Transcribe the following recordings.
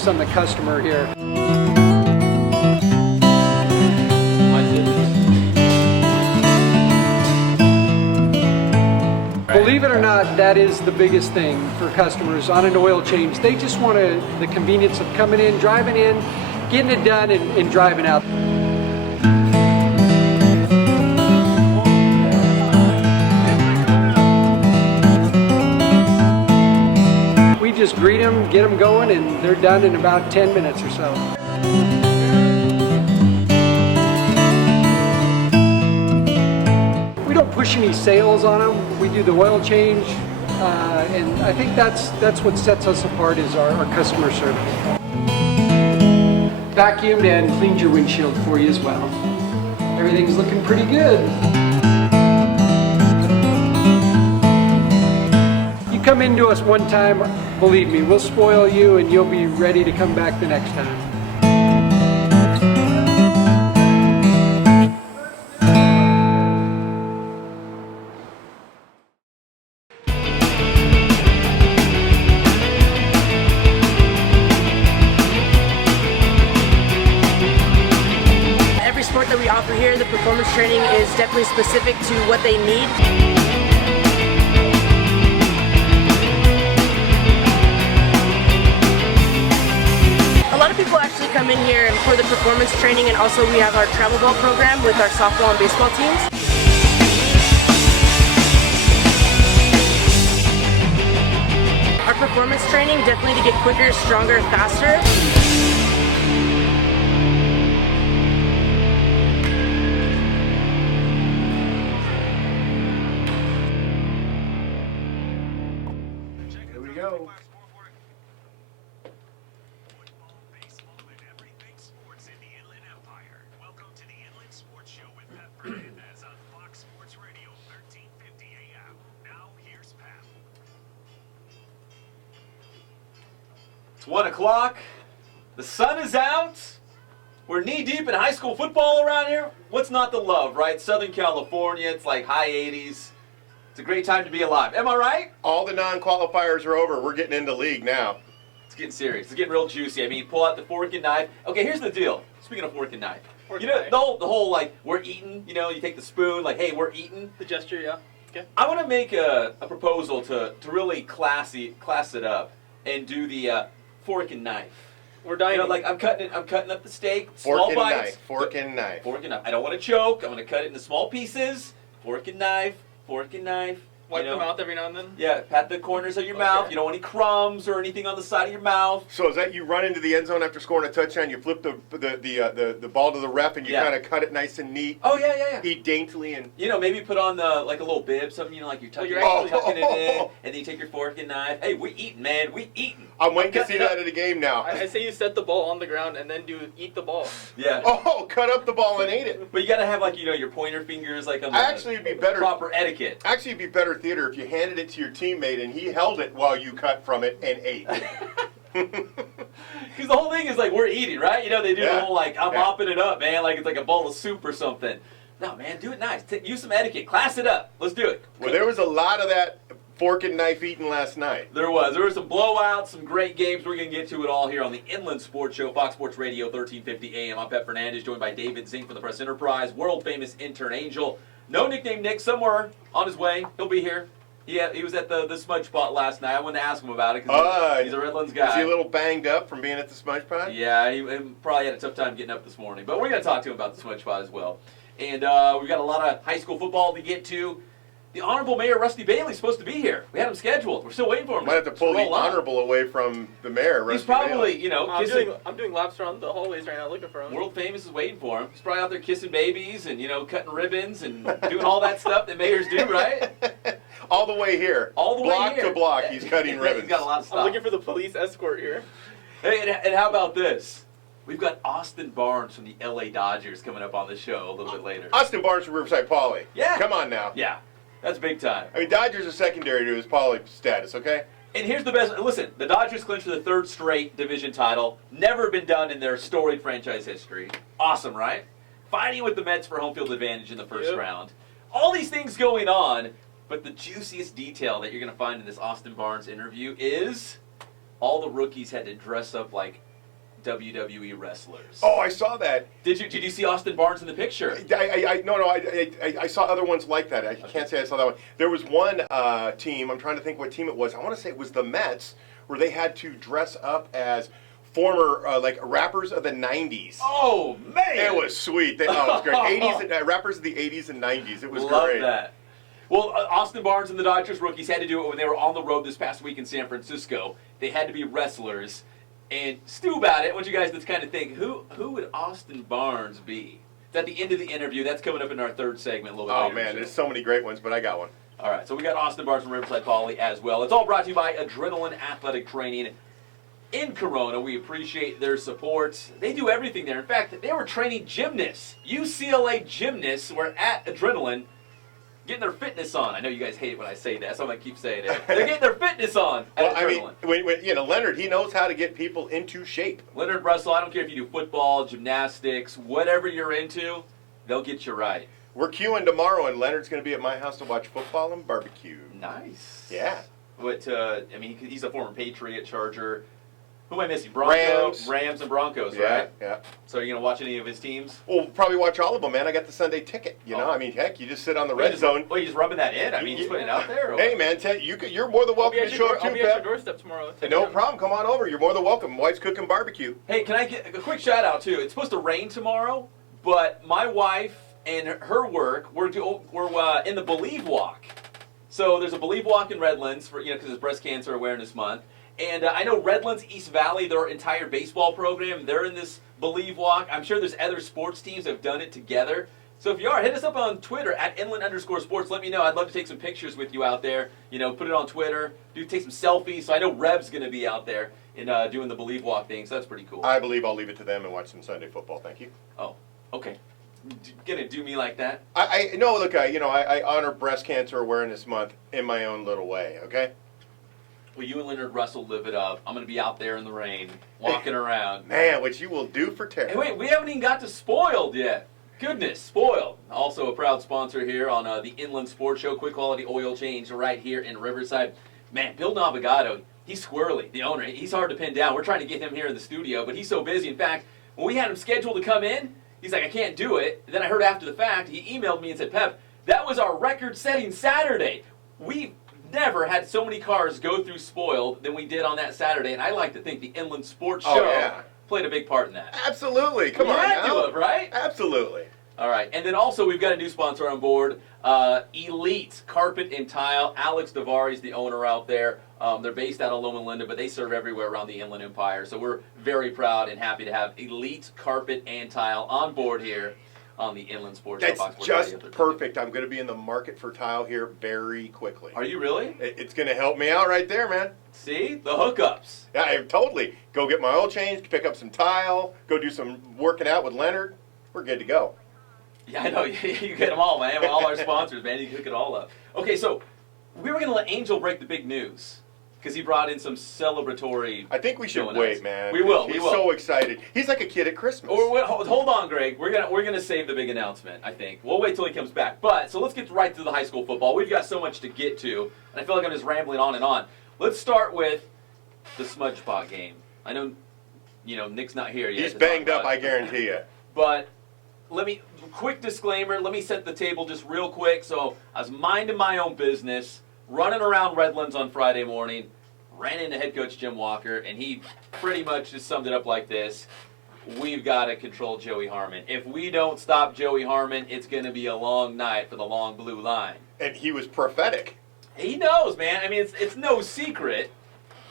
focus on the customer here. Believe it or not, that is the biggest thing for customers on an oil change. They just want the convenience of coming in, driving in, getting it done, and driving out. We just greet them, get them going, and they're done in about 10 minutes or so. We don't push any sales on them. We do the oil change, and I think that's what sets us apart is our customer service. Vacuumed and cleaned your windshield for you as well. Everything's looking pretty good. You come into us one time, believe me, we'll spoil you and you'll be ready to come back the next time. Every sport that we offer here, the performance training is definitely specific to what they need. A lot of people actually come in here for the performance training, and also we have our travel ball program with our softball and baseball teams. Our performance training definitely to get quicker, stronger, faster. Here we go. Welcome to the Inland Sports Show with Pep Fernandez on Fox Sports Radio 1350 AM. Now here's Pep. It's 1 o'clock. The sun is out. We're knee-deep in high school football around here. What's not to love, right? Southern California, it's like high 80s. It's a great time to be alive. Am I right? All the non-qualifiers are over. We're getting into league now. It's getting serious. It's getting real juicy. I mean, pull out the fork and knife. Okay, here's the deal. Speaking of fork and knife. Fork You and know, knife. the whole, like, we're eating, you know, you take the spoon, like, hey, we're eating. The gesture, yeah. Okay. I want to make a proposal to really class it up and do the fork and knife. We're dining. You know, like I'm cutting up the steak, Fork small and bites. knife. Fork and knife. Fork and knife. I don't want to choke. I'm going to cut it into small pieces. Fork and knife. Fork and knife. Wipe you know? the mouth every now and then. Yeah, pat the corners of your mouth. You don't want any crumbs or anything on the side of your mouth. So is that you run into the end zone after scoring a touchdown, you flip the ball to the ref, and you Yeah. kind of cut it nice and neat, Oh yeah. eat daintily, and You know, maybe put on like a little bib, something, you know, like you're tucking, you're actually- tucking it in, and then you take your fork and knife. Hey, we eating, man. We eating. I'm waiting to cutting see it that up. at a game now. I say you set the ball on the ground and then eat the ball. Yeah. Oh, cut up the ball and ate it. But you got to have, like, you know, your pointer fingers, like, on the Actually, it'd be better. proper etiquette. Actually, it'd be better theater if you handed it to your teammate and he held it while you cut from it and ate. Because the whole thing is like we're eating, right? You know, they do Yeah. the whole like I'm Yeah. mopping it up, man, like it's like a bowl of soup or something. No, man, do it nice. Use some etiquette. Class it up. Let's do it. Well, there was a lot of that fork and knife eating last night. There were some blowouts, some great games. We're going to get to it all here on the Inland Sports Show, Fox Sports Radio, 1350 AM. I'm Pep Fernandez, joined by David Zink from the Press Enterprise, world-famous intern Angel. No nickname Nick, somewhere on his way. He'll be here. He was at the Smudge Spot last night. I wanted to ask him about it because he's a Redlands guy. Is he a little banged up from being at the Smudge Pot? Yeah, he probably had a tough time getting up this morning. But we're going to talk to him about the Smudge Spot as well. And we've got a lot of high school football to get to. The Honorable Mayor Rusty Bailey's supposed to be here. We had him scheduled. We're still waiting for him. Might have to pull the roll on. honorable away from the mayor. He's Rusty probably, Bailey. you know, I'm kissing. doing laps around the hallways right now looking for him. World Famous is waiting for him. He's probably out there kissing babies and, you know, cutting ribbons and doing all that stuff that mayors do, right? All the way here. All the way block here. to block, he's cutting ribbons. He's got a lot of stuff. I'm looking for the police escort here. Hey, and how about this? We've got Austin Barnes from the LA Dodgers coming up on the show a little bit later. Austin Barnes from Riverside Poly. Yeah. Come on now. Yeah, that's big time. I mean, Dodgers are secondary to his Poly status, okay? And here's the best. Listen, the Dodgers clinched the third straight division title. Never been done in their storied franchise history. Awesome, right? Fighting with the Mets for home field advantage in the first round. All these things going on, but the juiciest detail that you're going to find in this Austin Barnes interview is all the rookies had to dress up like WWE wrestlers. Oh, I saw that. Did you see Austin Barnes in the picture? I saw other ones like that. I can't say I saw that one. There was one team, I'm trying to think what team it was. I want to say it was the Mets, where they had to dress up as former like rappers of the 90s. Oh, man! It was sweet. It was great. 80s and, rappers of the 80s and 90s. It was Love great. that. Well, Austin Barnes and the Dodgers rookies had to do it when they were on the road this past week in San Francisco. They had to be wrestlers. And stew about it. I want you guys to kind of think, who would Austin Barnes be? It's at the end of the interview. That's coming up in our third segment a little bit Oh, later in the man, show. there's so many great ones, but I got one. All right, so we got Austin Barnes from Riverside Poly as well. It's all brought to you by Adrenaline Athletic Training in Corona. We appreciate their support. They do everything there. In fact, they were training gymnasts. UCLA gymnasts were at Adrenaline getting their fitness on. I know you guys hate it when I say that, so I'm going to keep saying it. They're getting their fitness on at Well, I Adrenaline. mean, Leonard, he knows how to get people into shape. Leonard Russell, I don't care if you do football, gymnastics, whatever you're into, they'll get you right. We're queuing tomorrow, and Leonard's going to be at my house to watch football and barbecue. Nice. Yeah. But, I mean, he's a former Patriot, Charger. Who am I missing? Broncos, Rams. Rams and Broncos, Yeah, right? yeah. So are you going to watch any of his teams? Well, probably watch all of them, man. I got the Sunday ticket. You know, Oh. I mean, heck, you just sit on the Well, red zone. Well, you just rubbing that in? I mean, just putting it out there? Or Hey, man, you're more than welcome to show up I'll too, be at your Pep. doorstep tomorrow. No problem. Come on over. You're more than welcome. Wife's cooking barbecue. Hey, can I get a quick shout out, too? It's supposed to rain tomorrow, but my wife and her work, we're in the Believe Walk. So there's a Believe Walk in Redlands, for because it's Breast Cancer Awareness Month. And I know Redlands, East Valley, their entire baseball program, they're in this Believe Walk. I'm sure there's other sports teams that have done it together. So if you are, hit us up on Twitter at @inland_sports. Let me know. I'd love to take some pictures with you out there. Put it on Twitter. Take some selfies. So I know Rev's going to be out there and doing the Believe Walk thing. So that's pretty cool. I believe I'll leave it to them and watch some Sunday football. Thank you. Oh, okay. Gonna do me like that? I no, look, I honor Breast Cancer Awareness Month in my own little way. Okay. Well, you and Leonard Russell live it up. I'm going to be out there in the rain, walking around. Man, what you will do for Terry. Hey, wait, we haven't even got to Spoiled yet. Goodness, Spoiled. Also a proud sponsor here on the Inland Sports Show. Quick quality oil change right here in Riverside. Man, Bill Navigado, he's squirrely, the owner. He's hard to pin down. We're trying to get him here in the studio, but he's so busy. In fact, when we had him scheduled to come in, he's like, I can't do it. And then I heard after the fact, he emailed me and said, Pep, that was our record-setting Saturday. We never had so many cars go through Spoiled than we did on that Saturday, and I like to think the Inland Sports Show played a big part in that. Absolutely. Come on had now. to have, right? Absolutely. All right, and then also we've got a new sponsor on board, Elite Carpet and Tile. Alex Davari's the owner out there. They're based out of Loma Linda, but they serve everywhere around the Inland Empire. So we're very proud and happy to have Elite Carpet and Tile on board here on the Inland Sports Show. That's Fox Sports just Radio 13. perfect. I'm going to be in the market for tile here very quickly. Are you really? It's going to help me out right there, man. See? The hookups. Yeah, totally. Go get my oil change, pick up some tile, go do some working out with Leonard. We're good to go. Yeah, I know. You get them all, man. All our sponsors, man. You can hook it all up. Okay, so we were going to let Angel break the big news because he brought in some celebratory. I think we should donuts. wait, man. We will. He's so excited. He's like a kid at Christmas. Hold on, Greg. We're gonna save the big announcement. I think we'll wait till he comes back. But so let's get right to the high school football. We've got so much to get to, and I feel like I'm just rambling on and on. Let's start with the Smudge Pot game. I know, Nick's not here yet. He's to talk banged up, about I it. guarantee you. But quick disclaimer. Let me set the table just real quick. So I was minding my own business, running around Redlands on Friday morning. Ran into head coach Jim Walker, and he pretty much just summed it up like this. We've got to control Joey Harmon. If we don't stop Joey Harmon, it's going to be a long night for the long blue line. And he was prophetic. He knows, man. I mean, it's no secret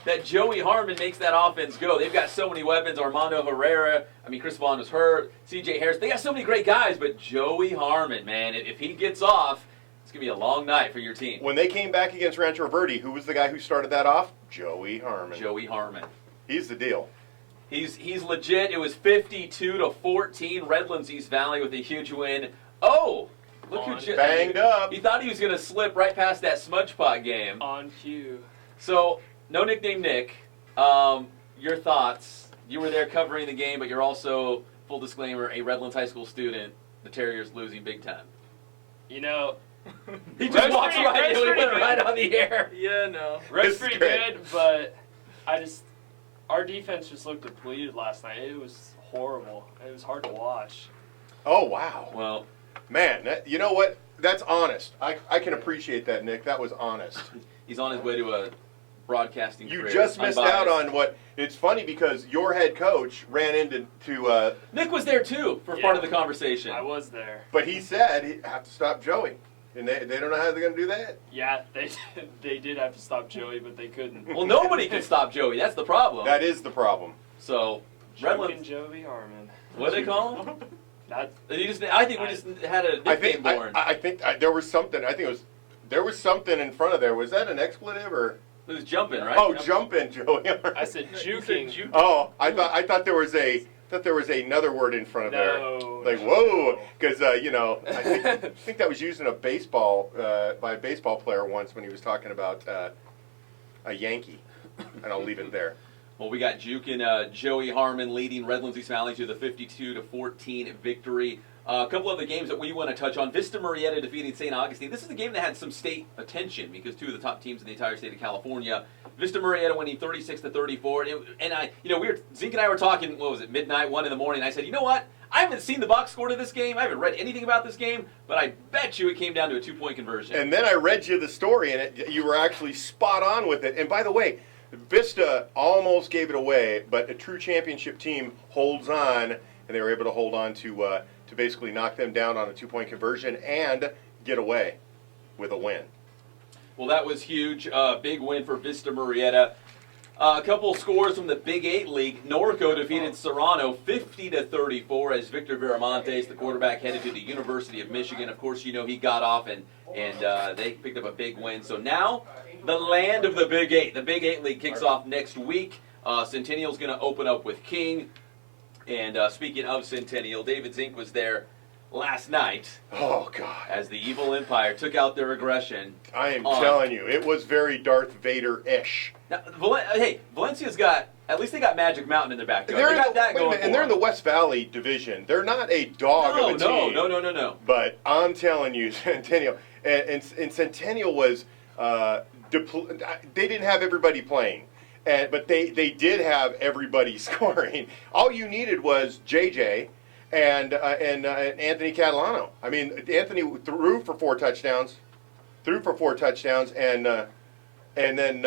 that Joey Harmon makes that offense go. They've got so many weapons. Armando Herrera. I mean, Chris Vaughn was hurt. C.J. Harris. They got so many great guys, but Joey Harmon, man, if he gets off, it's going to be a long night for your team. When they came back against Rancho Verde, who was the guy who started that off? Joey Harmon. Joey Harmon. He's the deal. He's legit. It was 52-14. Redlands East Valley with a huge win. Oh, look who just banged up. He thought he was going to slip right past that Smudge Pot game. On cue. So, no nickname Nick. Your thoughts? You were there covering the game, but you're also, full disclaimer, a Redlands High School student. The Terriers losing big time. He just walked right on the air. Yeah, no. This Red's is pretty great. good, but I just Our defense just looked depleted last night. It was horrible. It was hard to watch. Oh, wow. Well, Man, you know what? That's honest. I can appreciate that, Nick. That was honest. he's on his way to a broadcasting You career. just missed out Unbiased. on what. It's funny because your head coach ran into Nick was there too for part of the conversation. I was there. but he said he have to stop Joey, and they don't know how they're going to do that. Yeah, they did have to stop Joey, but they couldn't. Well, nobody can stop Joey. That's the problem. That is the problem. So, Drunken Redlands, Joey Harmon. what do they call him? That I think we just had a I nickname think born. I think there was something. I think there was something in front of there. Was that an expletive or? It was jumping, right? Oh, jumping, Joey. I said juking. Oh, I thought there was another word in front of there. No. Like whoa, because I think that was used in a baseball by a baseball player once when he was talking about a Yankee, and I'll leave it there. Well, we got Juke and Joey Harmon leading Redlands East Valley to the 52-14 victory. A couple other games that we want to touch on. Vista Marietta defeating St. Augustine. This is a game that had some state attention because two of the top teams in the entire state of California. Vista Marietta winning 36-34. Zeke and I were talking, what was it, midnight, 1 in the morning. I said, you know what? I haven't seen the box score to this game. I haven't read anything about this game, but I bet you it came down to a 2-point conversion. And then I read you the story, and you were actually spot on with it. And by the way, Vista almost gave it away, but a true championship team holds on, and they were able to hold on to basically knock them down on a 2-point conversion and get away with a win. Well, that was huge. Big win for Vista Marietta. A couple scores from the Big 8 League. Norco defeated Serrano 50-34 as Victor Viramontes, the quarterback, headed to the University of Michigan. Of course, he got off and they picked up a big win. So now the land of the Big 8. The Big 8 League kicks off next week. Centennial's going to open up with King. And speaking of Centennial, David Zink was there last night. Oh, God. As the Evil Empire took out their aggression. I am telling you, it was very Darth Vader-ish. Now, Valencia's at least they got Magic Mountain in their backyard. They got that going for and they're in them. the West Valley division. They're not a dog of a team. No. But I'm telling you, Centennial, and Centennial was, they didn't have everybody playing. But they did have everybody scoring. All you needed was JJ and Anthony Catalano. I mean, Anthony threw for 4 touchdowns, and then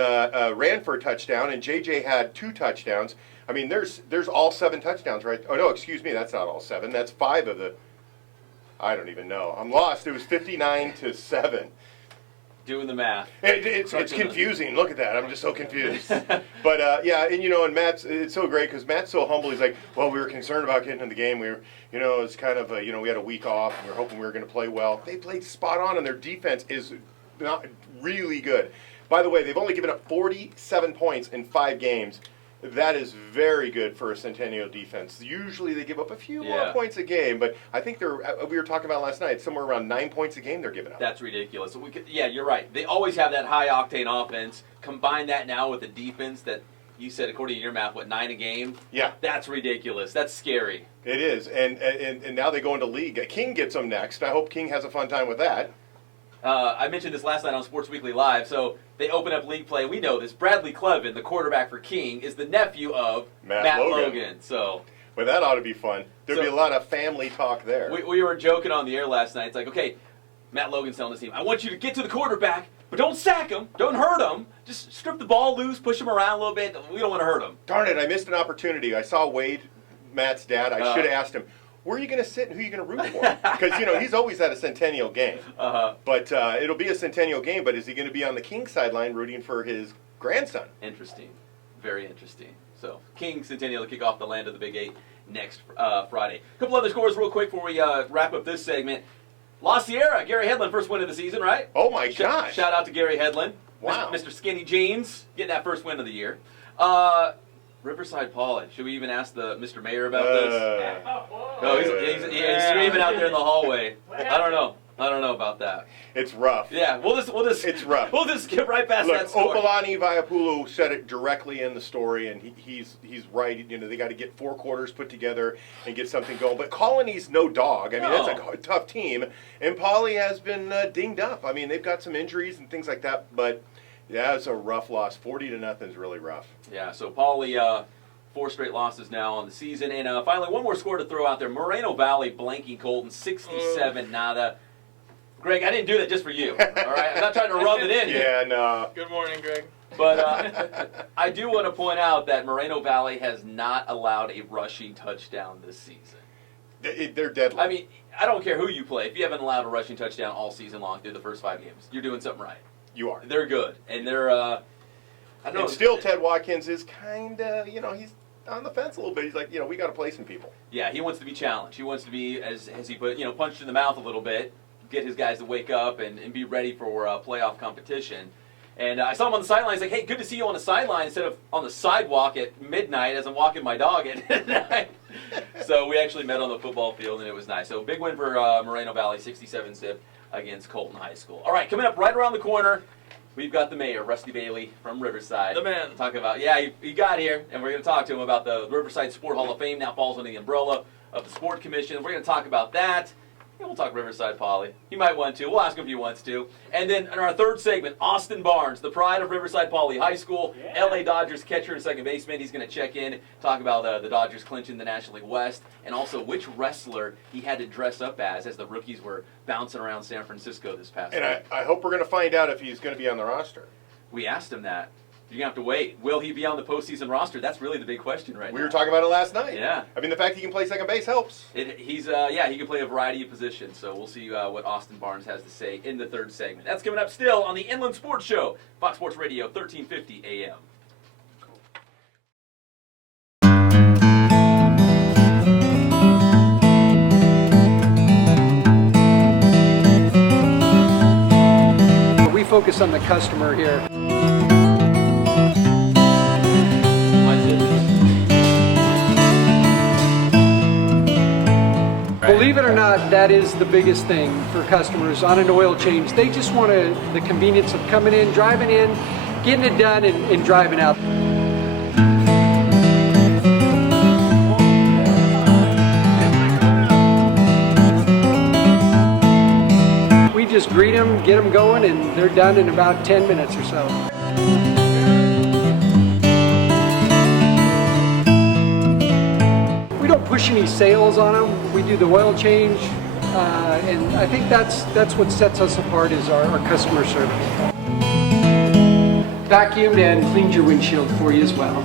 ran for a touchdown, and JJ had 2 touchdowns. I mean, there's all 7 touchdowns, right? Oh no, excuse me, that's not all 7. That's 5 of the. I don't even know. I'm lost. It was 59-7. Doing the math. It's confusing. Look at that. I'm just so confused. But and Matt's, it's so great because Matt's so humble. He's like, well, we were concerned about getting in the game. We were, it's kind of, we had a week off and we were hoping we were going to play well. They played spot on, and their defense is not really good. By the way, they've only given up 47 points in 5 games. That is very good for a Centennial defense. Usually they give up a few more points a game, but I think we were talking about last night, somewhere around 9 points a game they're giving up. That's ridiculous. You're right. They always have that high-octane offense. Combine that now with the defense that you said, according to your math, 9 a game? Yeah. That's ridiculous. That's scary. It is, and now they go into league. King gets them next. I hope King has a fun time with that. I mentioned this last night on Sports Weekly Live. So they open up league play. We know this. Bradley Clevin, the quarterback for King, is the nephew of Matt Logan. So, well, that ought to be fun. There'd be a lot of family talk there. We were joking on the air last night. It's like, okay, Matt Logan's telling his team, I want you to get to the quarterback, but don't sack him. Don't hurt him. Just strip the ball loose, push him around a little bit. We don't want to hurt him. Darn it, I missed an opportunity. I saw Wade, Matt's dad. I should have asked him, where are you going to sit and who are you going to root for? Because, he's always at a Centennial game. But it'll be a Centennial game, but is he going to be on the King sideline rooting for his grandson? Interesting. Very interesting. So, King Centennial to kick off the land of the Big 8 next Friday. A couple other scores real quick before we wrap up this segment. La Sierra, Gary Hedlund, first win of the season, right? Oh, my gosh. Shout out to Gary Hedlund. Wow. Mr. Skinny Jeans, getting that first win of the year. Riverside Poly. Should we even ask the Mr. Mayor about this? No, he's screaming out there in the hallway. I don't know about that. It's rough. Yeah, we'll just. It's rough. We'll just skip right past Look, that story. Opalani Vaiapulu said it directly in the story, and he's right. They got to get 4 quarters put together and get something going. But Colony's no dog. I mean, that's a tough team, and Poly has been dinged up. I mean, they've got some injuries and things like that, but Yeah, it's a rough loss. 40-0 is really rough. Yeah, so Poly, 4 straight losses now on the season. And finally, one more score to throw out there. Moreno Valley blanking Colton, 67-0. Greg, I didn't do that just for you, all right? I'm not trying to rub it in here. Yeah, no. Good morning, Greg. But I do want to point out that Moreno Valley has not allowed a rushing touchdown this season. They're deadly. I mean, I don't care who you play. If you haven't allowed a rushing touchdown all season long through the first 5 games, you're doing something right. You are. They're good, and they're. I don't know. And still, Ted Watkins is kind of, he's on the fence a little bit. He's like, we got to play some people. Yeah, he wants to be challenged. He wants to be, as he put, punched in the mouth a little bit, get his guys to wake up and be ready for playoff competition. And I saw him on the sideline. He's like, hey, good to see you on the sideline instead of on the sidewalk at midnight as I'm walking my dog at night. So we actually met on the football field, and it was nice. So big win for Moreno Valley, 67-zip against Colton High School. All right, coming up right around the corner, we've got the mayor, Rusty Bailey from Riverside. The man. Talk about, he got here, and we're going to talk to him about the Riverside Sport Hall of Fame now falls under the umbrella of the Sport Commission. We're going to talk about that. And we'll talk Riverside Poly. He might want to. We'll ask him if he wants to. And then in our third segment, Austin Barnes, the pride of Riverside Poly High School, LA Dodgers catcher and second baseman. He's going to check in, talk about the Dodgers clinching the National League West, and also which wrestler he had to dress up as the rookies were bouncing around San Francisco this past week. And I hope we're going to find out if he's going to be on the roster. We asked him that. You're going to have to wait. Will he be on the postseason roster? That's really the big question right now. We were talking about it last night. Yeah. I mean, the fact he can play second base helps. He can play a variety of positions, so we'll see what Austin Barnes has to say in the third segment. That's coming up still on the Inland Sports Show, Fox Sports Radio, 1350 AM. We focus on the customer here. Believe it or not, that is the biggest thing for customers on an oil change. They just want the convenience of coming in, driving in, getting it done, and driving out. We just greet them, get them going, and they're done in about 10 minutes or so. We don't push any sales on them. We do the oil change, and I think that's what sets us apart is our customer service. Vacuumed and cleaned your windshield for you as well.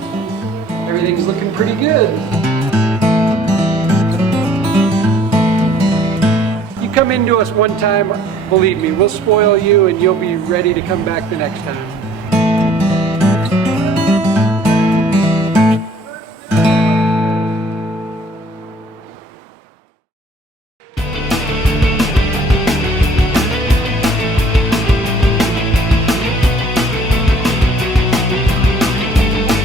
Everything's looking pretty good. You come into us one time, believe me, we'll spoil you and you'll be ready to come back the next time.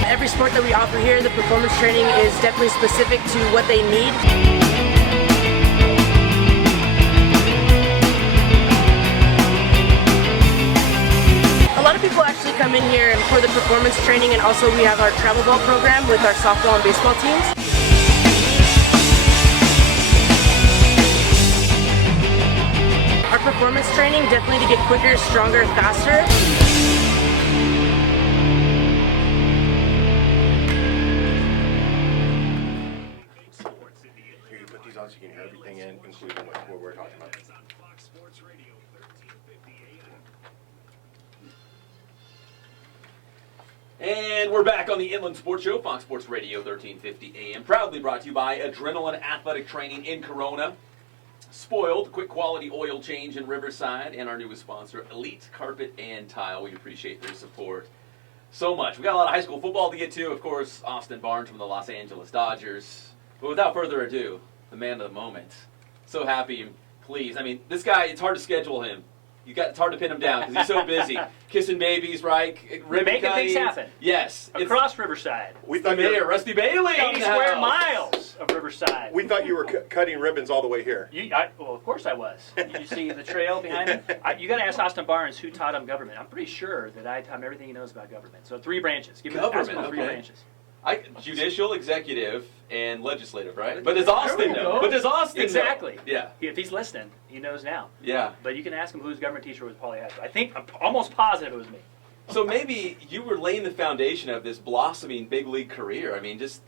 Every sport that we offer here, the performance training is definitely specific to what they need. A lot of people actually come in here for the performance training, and also we have our travel ball program with our softball and baseball teams. Our performance training definitely to get quicker, stronger, faster. Here, you put these on so you can hear everything in, including what we're talking about. on Fox Sports Radio, 1350 AM. And we're back on the Inland Sports Show, Fox Sports Radio, 1350 AM. Proudly brought to you by Adrenaline Athletic Training in Corona. Spoiled, quick quality oil change in Riverside, and our newest sponsor, Elite Carpet and Tile. We appreciate their support so much. We got a lot of high school football to get to. Of course, Austin Barnes from the Los Angeles Dodgers. But without further ado, the man of the moment. So happy and pleased. I mean, this guy, it's hard to schedule him. It's hard to pin him down because he's so busy. Kissing babies, right? Ribbon Making things happen. Yes. Across Riverside. We It's the thought you mayor, were, Rusty Bailey. on 80 the square house. miles of Riverside. we thought you were cutting ribbons all the way here. Well, of course I was. You see the trail behind me? You got to ask Austin Barnes who taught him government. I'm pretty sure that I taught him everything he knows about government. So 3 branches. Ask him Government, the 3 okay. branches. Judicial, executive, and legislative, right? But does Austin know? But does Austin know? Exactly. Yeah. If he's listening, he knows now. Yeah. But you can ask him who his government teacher was Poly High School. I'm almost positive it was me. So maybe you were laying the foundation of this blossoming big league career. I mean, just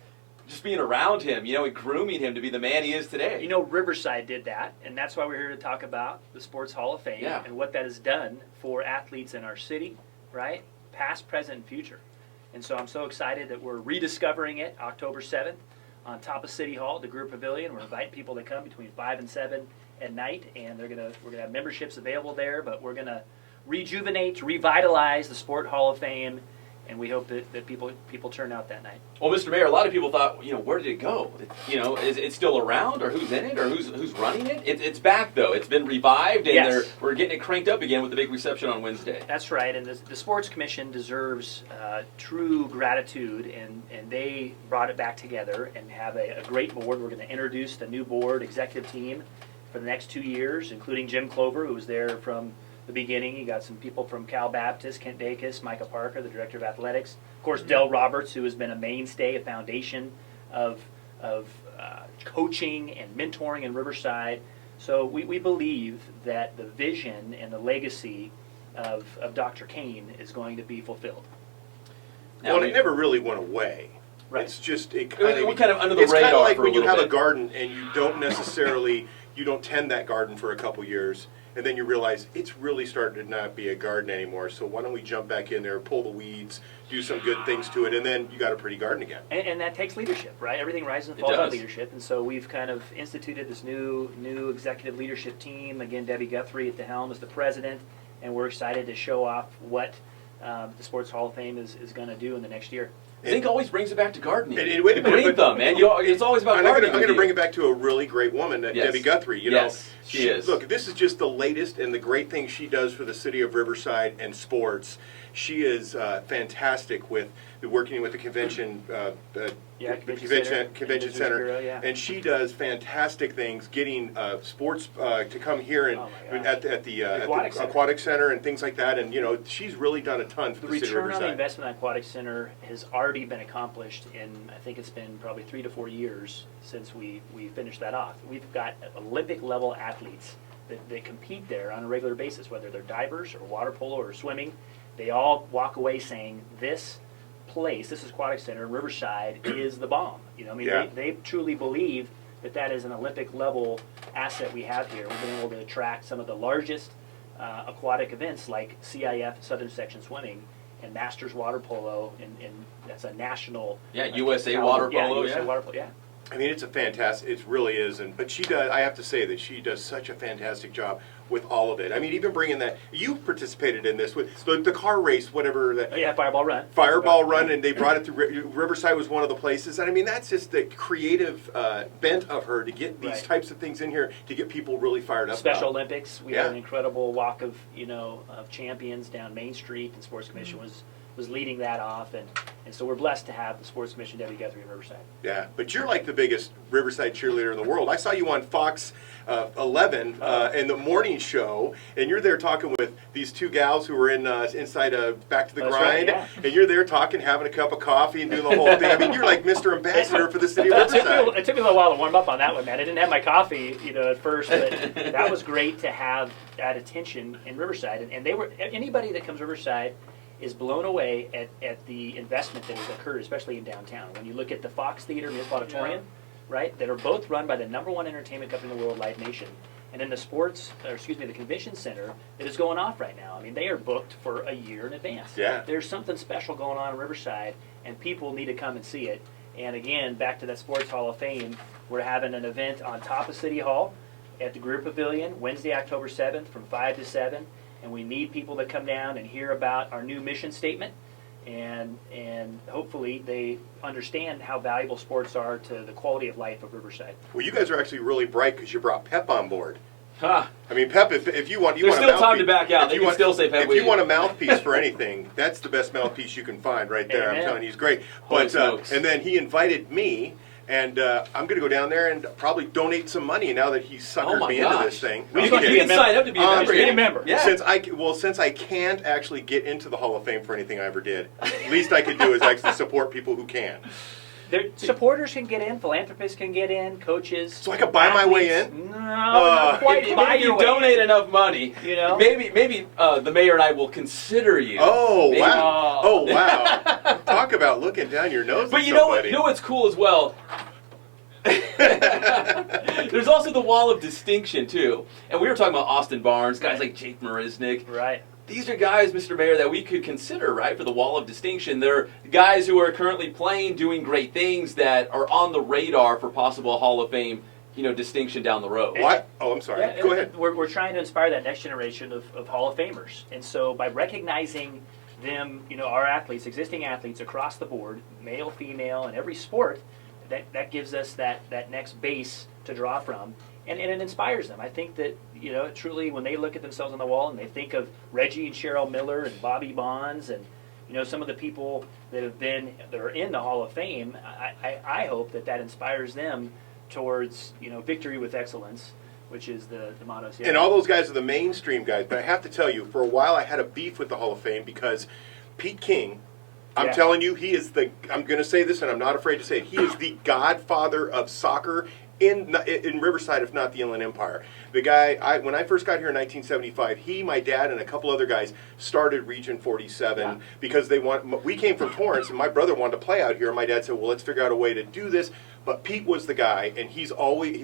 being around him, and grooming him to be the man he is today. You know, Riverside did that, and that's why we're here to talk about the Sports Hall of Fame and what that has done for athletes in our city, right? Past, present, and future. And so I'm so excited that we're rediscovering it October 7th on top of City Hall at the Group Pavilion. We're inviting people to come between 5 and 7 at night, and we're gonna have memberships available there, but we're going to rejuvenate, revitalize the Sport Hall of Fame, and we hope that people turn out that night. Well, Mr. Mayor, a lot of people thought, where did it go? Is it still around, or who's in it, or who's running it? It's back, though. It's been revived, and we're getting it cranked up again with the big reception on Wednesday. That's right, and the Sports Commission deserves true gratitude, and they brought it back together and have a great board. We're going to introduce the new board executive team for the next 2 years, including Jim Clover, who was there from the beginning. You got some people from Cal Baptist, Kent Dacus, Micah Parker, the director of athletics. Of course, Del Roberts, who has been a mainstay, a foundation of coaching and mentoring in Riverside. So we believe that the vision and the legacy of Dr. Kane is going to be fulfilled. Well, it never really went away. Right. It's just It went kind of under the it's radar kind of like for when you have a bit. garden and you don't necessarily you don't tend that garden for a couple years, and then you realize it's really starting to not be a garden anymore. So why don't we jump back in there, pull the weeds, do some good things to it, and then you got a pretty garden again. And that takes leadership, right? Everything rises and It falls on does. leadership, and so we've kind of instituted this new executive leadership team. Again, Debbie Guthrie at the helm as the president, and we're excited to show off what the Sports Hall of Fame is going to do in the next year. Zink always brings it back to gardening. And wait a minute, Green thumb, man. It's always about And I'm gardening. going to bring it back to a really great woman, Debbie Guthrie. Yes, she is. Look, this is just the latest and the great thing she does for the city of Riverside and sports. She is fantastic with working with the convention convention center, Bureau, and she does fantastic things, getting sports to come here and at the aquatic center and things like that. And she's really done a ton for The the city of return on the Riverside. investment in Aquatic Center has already been accomplished in, I think it's been probably 3 to 4 years since we finished that off. We've got Olympic level athletes that compete there on a regular basis, whether they're divers or water polo or swimming. They all walk away saying this is Aquatic Center in Riverside is the bomb. They truly believe that is an Olympic level asset we have here. We've been able to attract some of the largest aquatic events like CIF Southern Section Swimming and Masters Water Polo, and that's a national USA Water Polo. USA Water Polo, I mean, it's a fantastic. It really is, but she does. I have to say that she does such a fantastic job with all of it. I mean, even bringing that, you participated in this with the car race, whatever that. Oh, yeah, Fireball Run. Fireball Run, and they brought it to Riverside was one of the places. And I mean, that's just the creative bent of her to get these types of things in here to get people really fired up. Special Olympics. We had an incredible walk of of champions down Main Street, and Sports Commission was leading that off, and so we're blessed to have the Sports Commission Debbie Guthrie in Riverside. Yeah, but you're like the biggest Riverside cheerleader in the world. I saw you on Fox 11 in the morning show, and you're there talking with these two gals who were inside Back to the Grind, and you're there talking, having a cup of coffee and doing the whole thing. I mean, you're like Mr. Ambassador for the city of Riverside. It took me a little while to warm up on that one, man. I didn't have my coffee, at first, but that was great to have that attention in Riverside, and they were anybody that comes to Riverside is blown away at the investment that has occurred, especially in downtown. When you look at the Fox Theater, Municipal Auditorium, right, that are both run by the #1 entertainment company in the world, Live Nation, and then the convention center that is going off right now. I mean, they are booked for a year in advance. Yeah. There's something special going on in Riverside, and people need to come and see it. And again, back to that Sports Hall of Fame, we're having an event on top of City Hall at the Group Pavilion, Wednesday, October 7th from 5 to 7. And we need people to come down and hear about our new mission statement, and hopefully they understand how valuable sports are to the quality of life of Riverside. Well, you guys are actually really bright because you brought Pep on board. Huh. I mean, Pep, if you want, There's want still a time to mouthpiece- back out. if They you can want- still say Pep If with you you. want a mouthpiece for anything, that's the best mouthpiece you can find right there. Amen. I'm telling you, he's great. Holy But smokes. and then he invited me. And I'm going to go down there and probably donate some money now that he suckered my me into gosh. this thing. You You can can be a member. sign up to be a member. Be a member. Yeah. Since I can't actually get into the Hall of Fame for anything I ever did, least I could do is actually support people who can. Supporters can get in, philanthropists can get in, coaches. So I could buy my way athletes. in? No, not quite If buy you your way donate in. enough money, You know? maybe the mayor and I will consider you. Oh Maybe- wow! Oh wow! Talk about looking down your nose. But at you know what? somebody. You know what's cool as well. There's also the wall of distinction too, and we were talking about Austin Barnes, guys like Jake Marisnik. Right. These are guys, Mr. Mayor, that we could consider, right, for the wall of distinction. They're guys who are currently playing, doing great things that are on the radar for possible Hall of Fame, distinction down the road. What? Oh, I'm sorry. Yeah, Go ahead. We're trying to inspire that next generation of Hall of Famers. And so by recognizing them, our athletes, existing athletes across the board, male, female, in every sport, that gives us that next base to draw from. And it inspires them. I think that, truly when they look at themselves on the wall and they think of Reggie and Cheryl Miller and Bobby Bonds and, some of the people that are in the Hall of Fame, I hope that inspires them towards, victory with excellence, which is the motto. And all those guys are the mainstream guys. But I have to tell you, for a while I had a beef with the Hall of Fame because Pete King, I'm Yes. telling you, he is I'm going to say this and I'm not afraid to say it, he is the godfather of soccer in Riverside, if not the Inland Empire. The guy, when I first got here in 1975, he, my dad, and a couple other guys started Region 47 because we came from Torrance, and my brother wanted to play out here, and my dad said, well, let's figure out a way to do this. But Pete was the guy, and he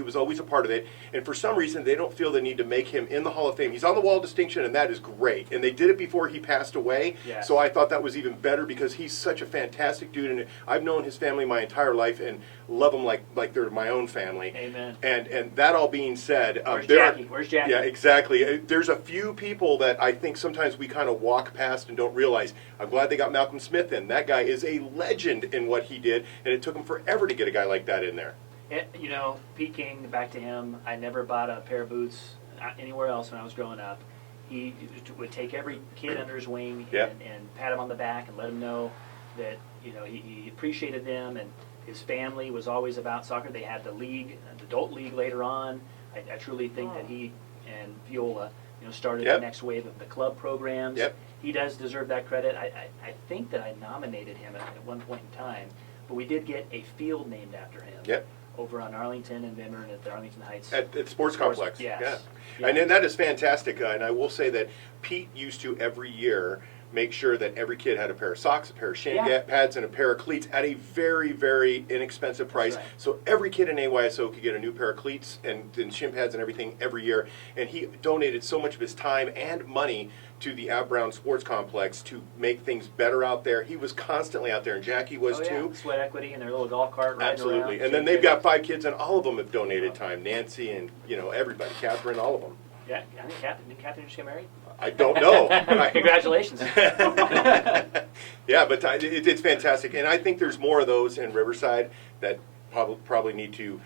was always a part of it. And for some reason, they don't feel the need to make him in the Hall of Fame. He's on the wall of distinction, and that is great. And they did it before he passed away, Yes. so I thought that was even better because he's such a fantastic dude, and I've known his family my entire life and love them like they're my own family. Amen. And that all being said, Where's there Jackie? Where's Jackie? Yeah, exactly. There's a few people that I think sometimes we kind of walk past and don't realize. I'm glad they got Malcolm Smith in. That guy is a legend in what he did, and it took him forever to get a guy like that in there. Pete King, back to him, I never bought a pair of boots anywhere else when I was growing up. He would take every kid under his wing Yep. and pat him on the back and let him know that, he appreciated them, and his family was always about soccer. They had the league, the adult league later on. I truly think that he and Viola, started Yep. the next wave of the club programs. Yep. He does deserve that credit. I think that I nominated him at one point in time, but we did get a field named after him. Yep. Over on Arlington and Denver and at the Arlington Heights. At Sports Complex. Yes. Yeah. Yeah. And then that is fantastic. And I will say that Pete used to every year make sure that every kid had a pair of socks, a pair of shin pads, and a pair of cleats at a very, very inexpensive price. right. So every kid in AYSO could get a new pair of cleats and shin pads and everything every year. And he donated so much of his time and money to the Ab Brown Sports Complex to make things better out there. He was constantly out there, and Jackie was too. Sweat Equity and their little golf cart riding Absolutely. around. And then they've got 5 kids, and all of them have donated time. Nancy and, everybody. Catherine, all of them. Yeah, I think Catherine just get married? I don't know. Congratulations. Yeah, but it's fantastic. And I think there's more of those in Riverside that probably need to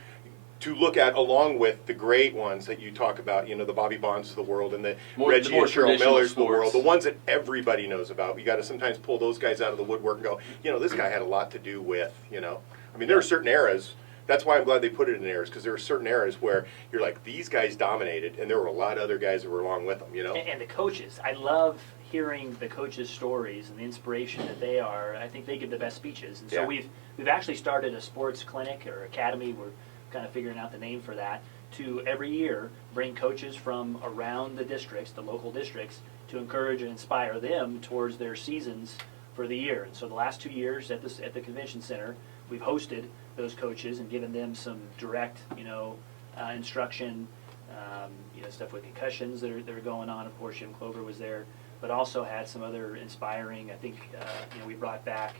look at, along with the great ones that you talk about, the Bobby Bonds of the world and the Reggie and Cheryl Millers of the world, the ones that everybody knows about. You got to sometimes pull those guys out of the woodwork and go, this guy had a lot to do with, I mean, there are certain eras. That's why I'm glad they put it in eras, because there are certain eras where you're like, these guys dominated, and there were a lot of other guys that were along with them, And the coaches. I love hearing the coaches' stories and the inspiration that they are. I think they give the best speeches. And so Yeah. we've actually started a sports clinic or academy. We're kind of figuring out the name for that, to every year bring coaches from around the districts, the local districts, to encourage and inspire them towards their seasons for the year. And so the last 2 years at the convention center, we've hosted those coaches and given them some direct, instruction, stuff with concussions that are going on. Of course, Jim Clover was there, but also had some other inspiring. I think we brought back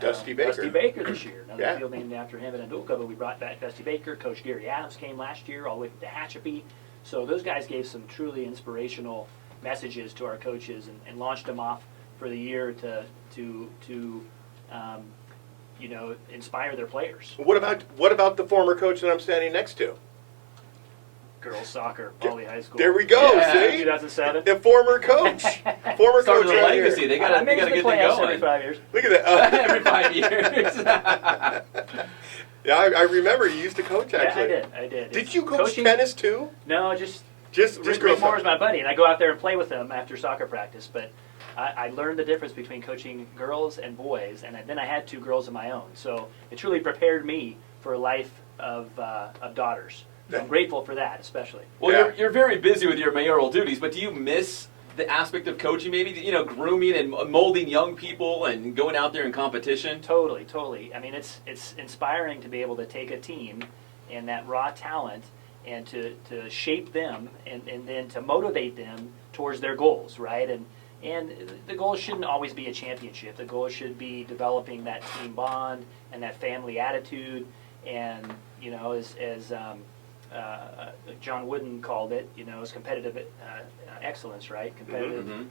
Dusty Baker. Dusty Baker this year, another Yeah. field named after him at Anduka, but we brought back Dusty Baker. Coach Gary Adams came last year, all the way from Tehachapi. So those guys gave some truly inspirational messages to our coaches and launched them off for the year to inspire their players. What about the former coach that I'm standing next to? Girls soccer, Poly High School. There we go. Yeah. See, 2007. the former coach, former Started coach a right legacy. here. They got to Maybe get the them playoffs going. every 5 years. Look at that. Every 5 years. Yeah, I remember you used to coach actually. Yeah, I did. Did you coach Coaching- tennis too? No, just Just Rick Moore girls. is my buddy, and I go out there and play with him after soccer practice. But I learned the difference between coaching girls and boys, and then I had 2 girls of my own. So it truly prepared me for a life of daughters. I'm grateful for that, especially. Well, Yeah. you're very busy with your mayoral duties, but do you miss the aspect of coaching, maybe, grooming and molding young people and going out there in competition? Totally, totally. I mean, it's inspiring to be able to take a team and that raw talent and to shape them and then to motivate them towards their goals, right? And the goal shouldn't always be a championship. The goal should be developing that team bond and that family attitude. And as John Wooden called it, as competitive excellence, right? Competitive. Mhm.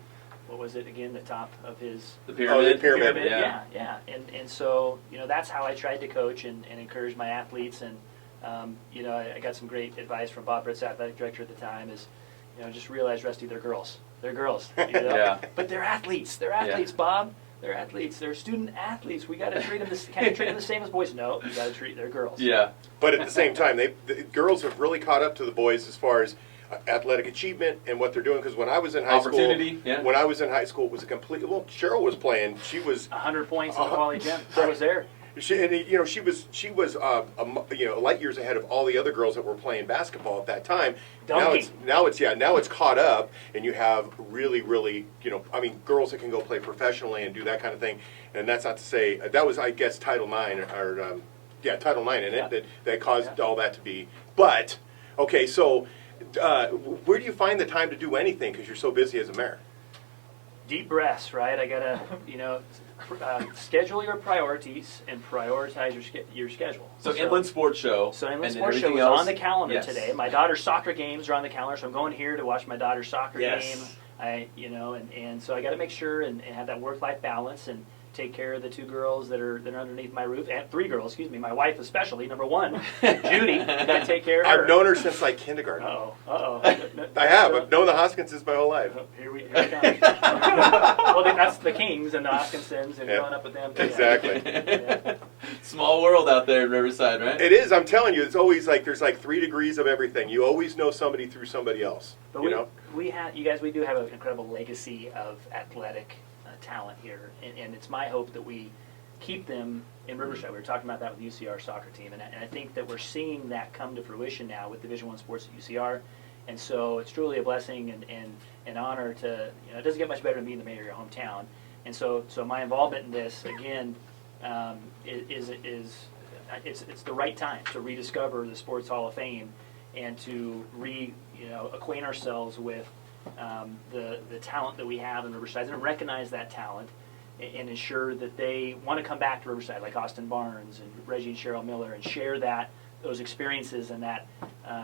What was it again? The top of his The pyramid. pyramid. Yeah. And so that's how I tried to coach and encourage my athletes. And I got some great advice from Bob Britt's athletic director at the time. Is just realize, Rusty, they're girls. They're girls. Yeah. But they're athletes. They're athletes, Bob. They're athletes. They're student athletes. We got to treat them can't treat them the same as boys. No, you got to treat they're girls. Yeah. But at the same time, the girls have really caught up to the boys as far as athletic achievement and what they're doing. Because when I was in high school, Opportunity, yeah. when I was in high school, it was a complete. Well, Cheryl was playing. She was 100 points in the Poly gym. I was there. She was light years ahead of all the other girls that were playing basketball at that time. Dunking. Now it's caught up, and you have really girls that can go play professionally and do that kind of thing. And that's not to say that was, I guess, Title IX Title IX in it that caused all that to be. But okay, so where do you find the time to do anything because you're so busy as a mayor? Deep breaths, right? I gotta schedule your priorities and prioritize your schedule. So Inland Sports Show. So Inland and then Sports Show everything is else. on the calendar Yes. today. My daughter's soccer games are on the calendar, so I'm going here to watch my daughter's soccer Yes. game. And so I got to make sure and have that work-life balance and take care of the two girls that are underneath my roof, and three girls, excuse me, my wife especially. Number one, Judy, got to take care of her. I've known her since like kindergarten. I have. I've known the Hoskinses my whole life. Here we come. Well, that's the Kings and the Hoskinsons and growing up with them. Exactly. Yeah. Small world out there in Riverside, right? It is. I'm telling you, it's always like there's like 3 degrees of everything. You always know somebody through somebody else. But we do have an incredible legacy of athletic talent here, and it's my hope that we keep them in Riverside. We were talking about that with the UCR soccer team, and I think that we're seeing that come to fruition now with Division I sports at UCR, and so it's truly a blessing and an honor to, it doesn't get much better than being the mayor of your hometown, and so my involvement in this, again, it's the right time to rediscover the Sports Hall of Fame and to acquaint ourselves with the talent that we have in Riverside and recognize that talent and ensure that they want to come back to Riverside, like Austin Barnes and Reggie and Cheryl Miller, and share those experiences and that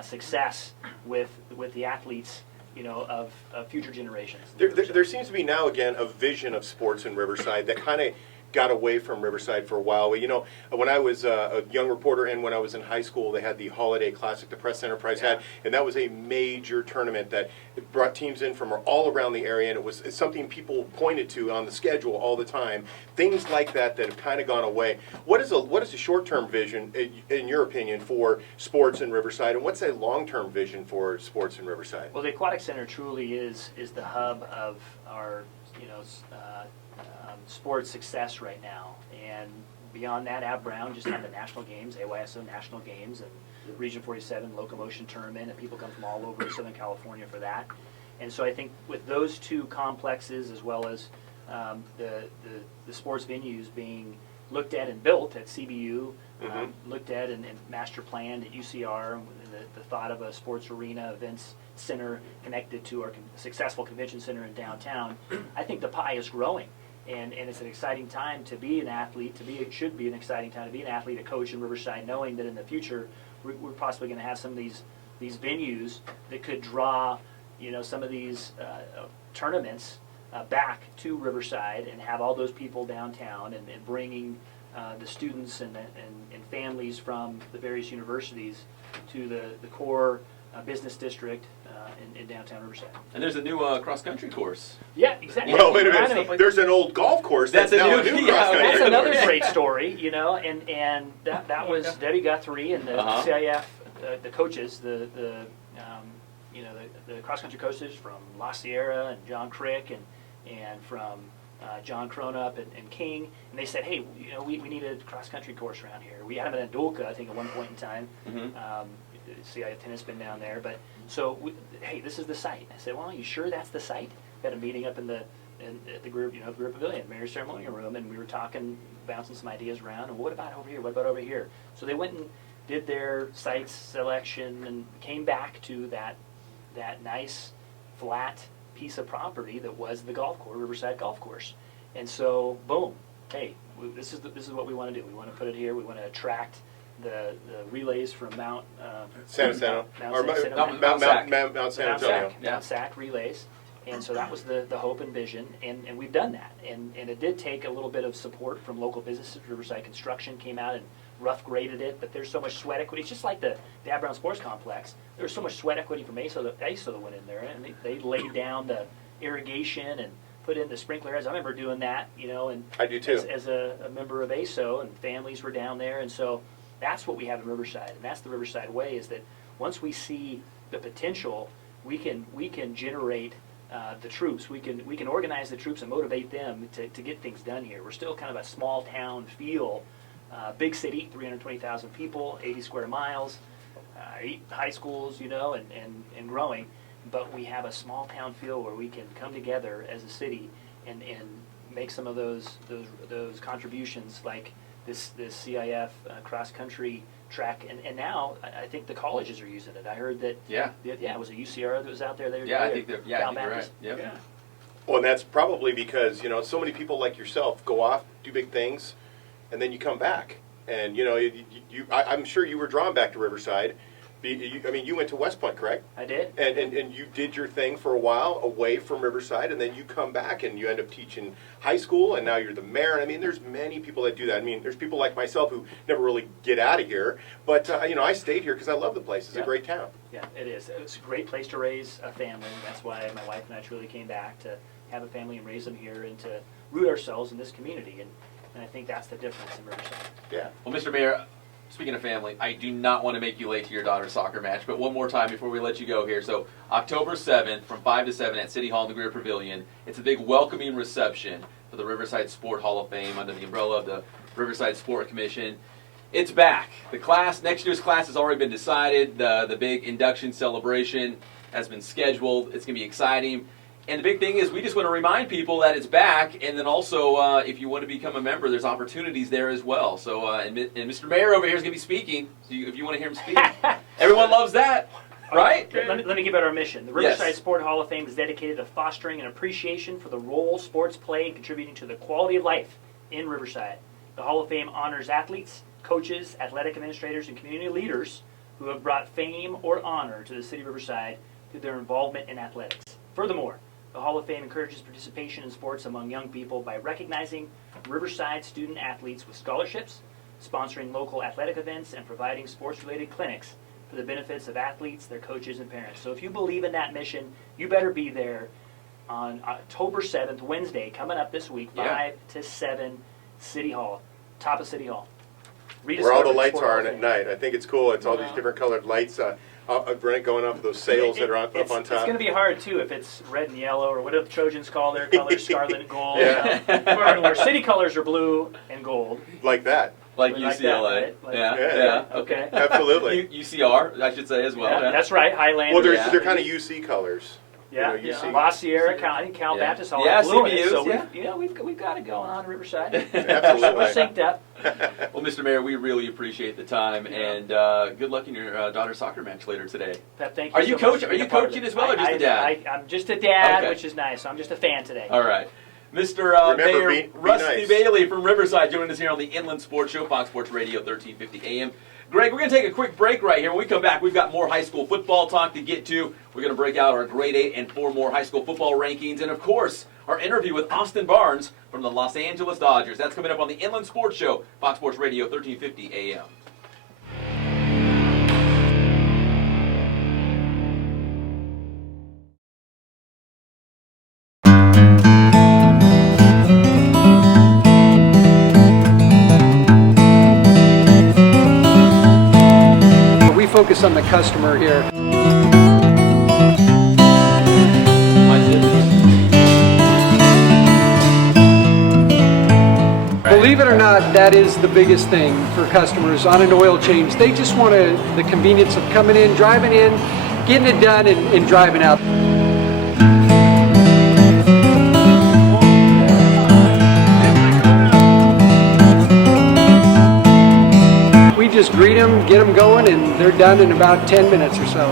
success with the athletes of future generations. There seems to be now again a vision of sports in Riverside that kind of got away from Riverside for a while. When I was a young reporter and when I was in high school, they had the Holiday Classic, the Press Enterprise had, and that was a major tournament that brought teams in from all around the area, and it's something people pointed to on the schedule all the time. Things like that have kind of gone away. What is a short-term vision, in your opinion, for sports in Riverside, and what's a long-term vision for sports in Riverside? Well, the Aquatic Center truly is the hub of our sports success right now, and beyond that, Ab Brown just had the national games, AYSO national games, and Region 47 locomotion tournament, and people come from all over Southern California for that. And so I think with those two complexes, as well as the sports venues being looked at and built at CBU, looked at and master planned at UCR, the thought of a sports arena events center connected to our successful convention center in downtown, I think the pie is growing. And it's an exciting time to be an athlete. It should be an exciting time to be an athlete, a coach in Riverside, knowing that in the future we're possibly going to have some of these venues that could draw, some of these tournaments back to Riverside and have all those people downtown and bringing the students and families from the various universities to the core business district in downtown Riverside. And there's a new cross-country course. Yeah, exactly. Well, wait a minute. There's an old golf course that's now a new cross-country That's course. another great story, and that was Debbie Guthrie and the CIF, the coaches, the cross-country coaches from La Sierra and John Crick and from John Cronup and King, and they said, hey, we need a cross-country course around here. We had them at Adulca, I think, at one point in time. CIF tennis been down there. But so, hey, this is the site. I said, well, are you sure that's the site? We had a meeting up at the group, group pavilion, mayor's ceremonial room, and we were talking, bouncing some ideas around. And what about over here? What about over here? So they went and did their site selection and came back to that nice flat piece of property that was the golf course, Riverside Golf Course. And so, boom, hey, this is what we want to do. We want to put it here. We want to attract the relays from Mount San Antonio. Mount San Antonio. Mount Sac relays. And so that was the hope and vision, and we've done that. And it did take a little bit of support from local businesses. Riverside Construction came out and rough graded it, but there's so much sweat equity. It's just like the Brown Sports Complex. There was so much sweat equity from ASO that went in there, and they laid down the irrigation and put in the sprinkler heads. I remember doing that, and I do too. As a member of ASO, and families were down there, and so that's what we have in Riverside, and that's the Riverside way. Is that once we see the potential, we can generate the troops. We can organize the troops and motivate them to get things done here. We're still kind of a small town feel, big city, 320,000 people, 80 square miles, 8 high schools, and growing. But we have a small town feel where we can come together as a city and make some of those contributions, like this CIF cross country track, and now I think the colleges are using it. I heard that. Yeah, it was a UCR that was out there. I think you're right. Yep. Yeah. Well, and that's probably because so many people like yourself go off, do big things, and then you come back, and I'm sure you were drawn back to Riverside. You went to West Point, correct? I did. And you did your thing for a while away from Riverside, and then you come back and you end up teaching high school, and now you're the mayor. There's many people that do that. There's people like myself who never really get out of here, but I stayed here because I love the place. It's a great town. Yeah, it is. It's a great place to raise a family. That's why my wife and I truly came back to have a family and raise them here and to root ourselves in this community. And I think that's the difference in Riverside. Yeah. Well, Mr. Mayor, speaking of family, I do not want to make you late to your daughter's soccer match, but one more time before we let you go here. So October 7th from 5 to 7 at City Hall in the Greer Pavilion. It's a big welcoming reception for the Riverside Sport Hall of Fame under the umbrella of the Riverside Sport Commission. It's back. Next year's class has already been decided. The big induction celebration has been scheduled. It's going to be exciting. And the big thing is we just want to remind people that it's back, and then also if you want to become a member, there's opportunities there as well. So and Mr. Mayor over here is going to be speaking, so if you want to hear him speak. Everyone loves that, right? Let me give out our mission. The Riverside Sport Hall of Fame is dedicated to fostering an appreciation for the role sports play in contributing to the quality of life in Riverside. The Hall of Fame honors athletes, coaches, athletic administrators, and community leaders who have brought fame or honor to the city of Riverside through their involvement in athletics. Furthermore, the Hall of Fame encourages participation in sports among young people by recognizing Riverside student athletes with scholarships, sponsoring local athletic events, and providing sports-related clinics for the benefits of athletes, their coaches, and parents. So if you believe in that mission, you better be there on October 7th, Wednesday, coming up this week, 5 to 7, City Hall, top of City Hall. Where all the lights are on at night. I think it's cool. It's all these different colored lights. Brent, going off those sails that are up on top. It's going to be hard, too, if it's red and yellow, or what do the Trojans call their colors, scarlet and gold. Yeah. Our city colors are blue and gold. Like that. Like Like UCLA. that, right? Yeah. Okay. Absolutely. UCR, I should say as well. Yeah, that's right, Highlander. Well, they're kind of UC colors. Yeah, UC. La Sierra, Cal Baptist Hall. Yeah, blue in it, CBUs, so we've got it going on in Riverside. Absolutely. We're synced up. Well, Mr. Mayor, we really appreciate the time, and good luck in your daughter's soccer match later today. Pep, thank you. Are you so much coaching? for Are being you a part of coaching it. as well, or just a dad? I'm just a dad, Okay. which is nice. I'm just a fan today. All right. Mr. Remember, Mayor be Rusty nice. Bailey from Riverside joining us here on the Inland Sports Show, Fox Sports Radio, 1350 AM. Greg, we're going to take a quick break right here. When we come back, we've got more high school football talk to get to. We're going to break out our grade 8 and 4 more high school football rankings. And, of course, our interview with Austin Barnes from the Los Angeles Dodgers. That's coming up on the Inland Sports Show, Fox Sports Radio, 1350 AM. We focus on the customer here. Believe it or not, that is the biggest thing for customers on an oil change. They just want the convenience of coming in, driving in, getting it done, and driving out. We just greet them, get them going, and they're done in about 10 minutes or so.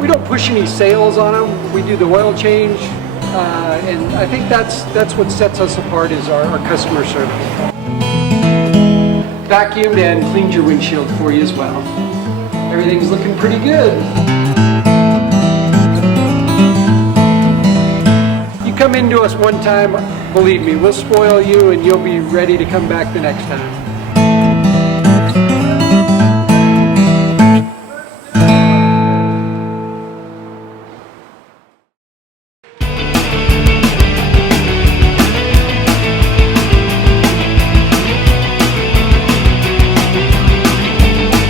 We don't push any sales on them. We do the oil change, and I think that's what sets us apart is our customer service. Vacuumed and cleaned your windshield for you as well. Everything's looking pretty good. You come into us one time, believe me, we'll spoil you and you'll be ready to come back the next time.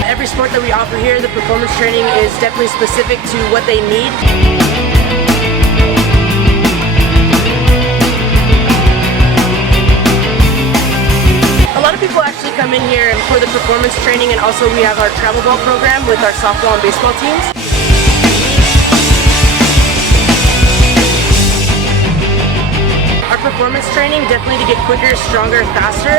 Every sport that we offer here, the performance training is definitely specific to what they need. A lot of people actually come in here for the performance training, and also we have our travel ball program with our softball and baseball teams. Our performance training definitely to get quicker, stronger, faster.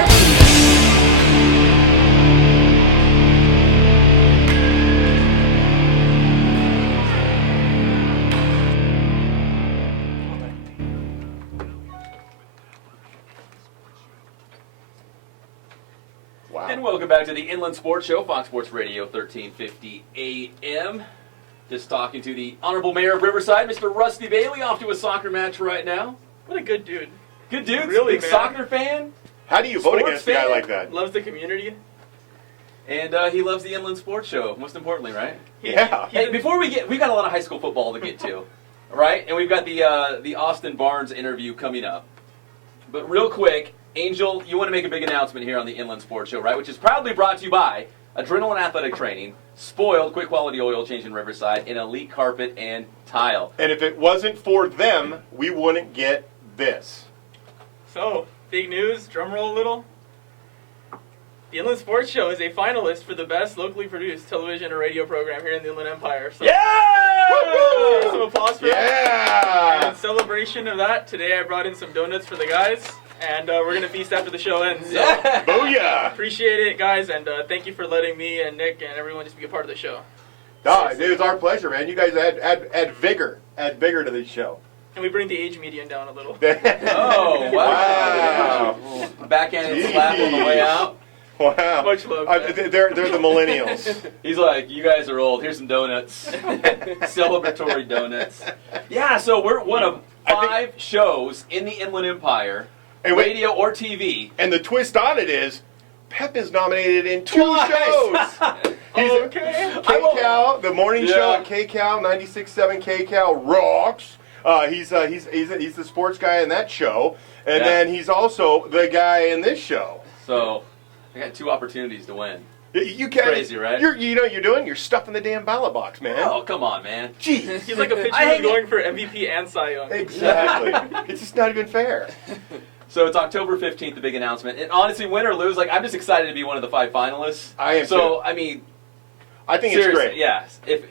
Wow. And welcome back to the Inland Sports Show, Fox Sports Radio 1350 AM. Just talking to the Honorable Mayor of Riverside, Mr. Rusty Bailey, off to a soccer match right now. What a good dude. Good dude, Really, big man. soccer fan, How do you vote Sports against a guy fan? like that? Loves the community. and he loves the Inland Sports Show, most importantly, right? Yeah. Hey, before we've got a lot of high school football to get to, right? And we've got the Austin Barnes interview coming up. But real quick, Angel, you want to make a big announcement here on the Inland Sports Show, right? Which is proudly brought to you by Adrenaline Athletic Training, Spoiled, quick quality oil change in Riverside, and Elite Carpet and Tile. And if it wasn't for them, we wouldn't get this. So, big news, drum roll a little. The Inland Sports Show is a finalist for the best locally produced television or radio program here in the Inland Empire. So, Yeah! some applause for that. Yeah! In celebration of that, today I brought in some donuts for the guys, and we're going to feast after the show ends. So, Yeah! Booyah! appreciate it, guys, and thank you for letting me and Nick and everyone just be a part of the show. No, it was our pleasure, man. You guys add vigor to this show. And we bring the age median down a little. Oh, wow. Wow. Backhanded slap on the way out. Wow. Much love, man. They're the millennials. He's like, you guys are old. Here's some donuts. Celebratory donuts. Yeah, so we're one of I think- 5 shows in the Inland Empire, Hey, wait. radio or TV. And the twist on it is, Pep is nominated in 2 Twice. shows. He's Okay. KCal, the morning show Yeah. at KCal, 96.7 KCal rocks. He's the sports guy in that show, and Yeah. then he's also the guy in this show. So I got 2 opportunities to win. You can't. Crazy, right? You know what you're doing? You're stuffing the damn ballot box, man. Oh, come on, man. Jeez. He's like a pitcher I who's hate going for MVP and Cy Young. Exactly. It's just not even fair. So it's October 15th, the big announcement. And honestly, win or lose, like I'm just excited to be one of the 5 finalists. I am so, too. I mean, I think it's seriously, great. yes. If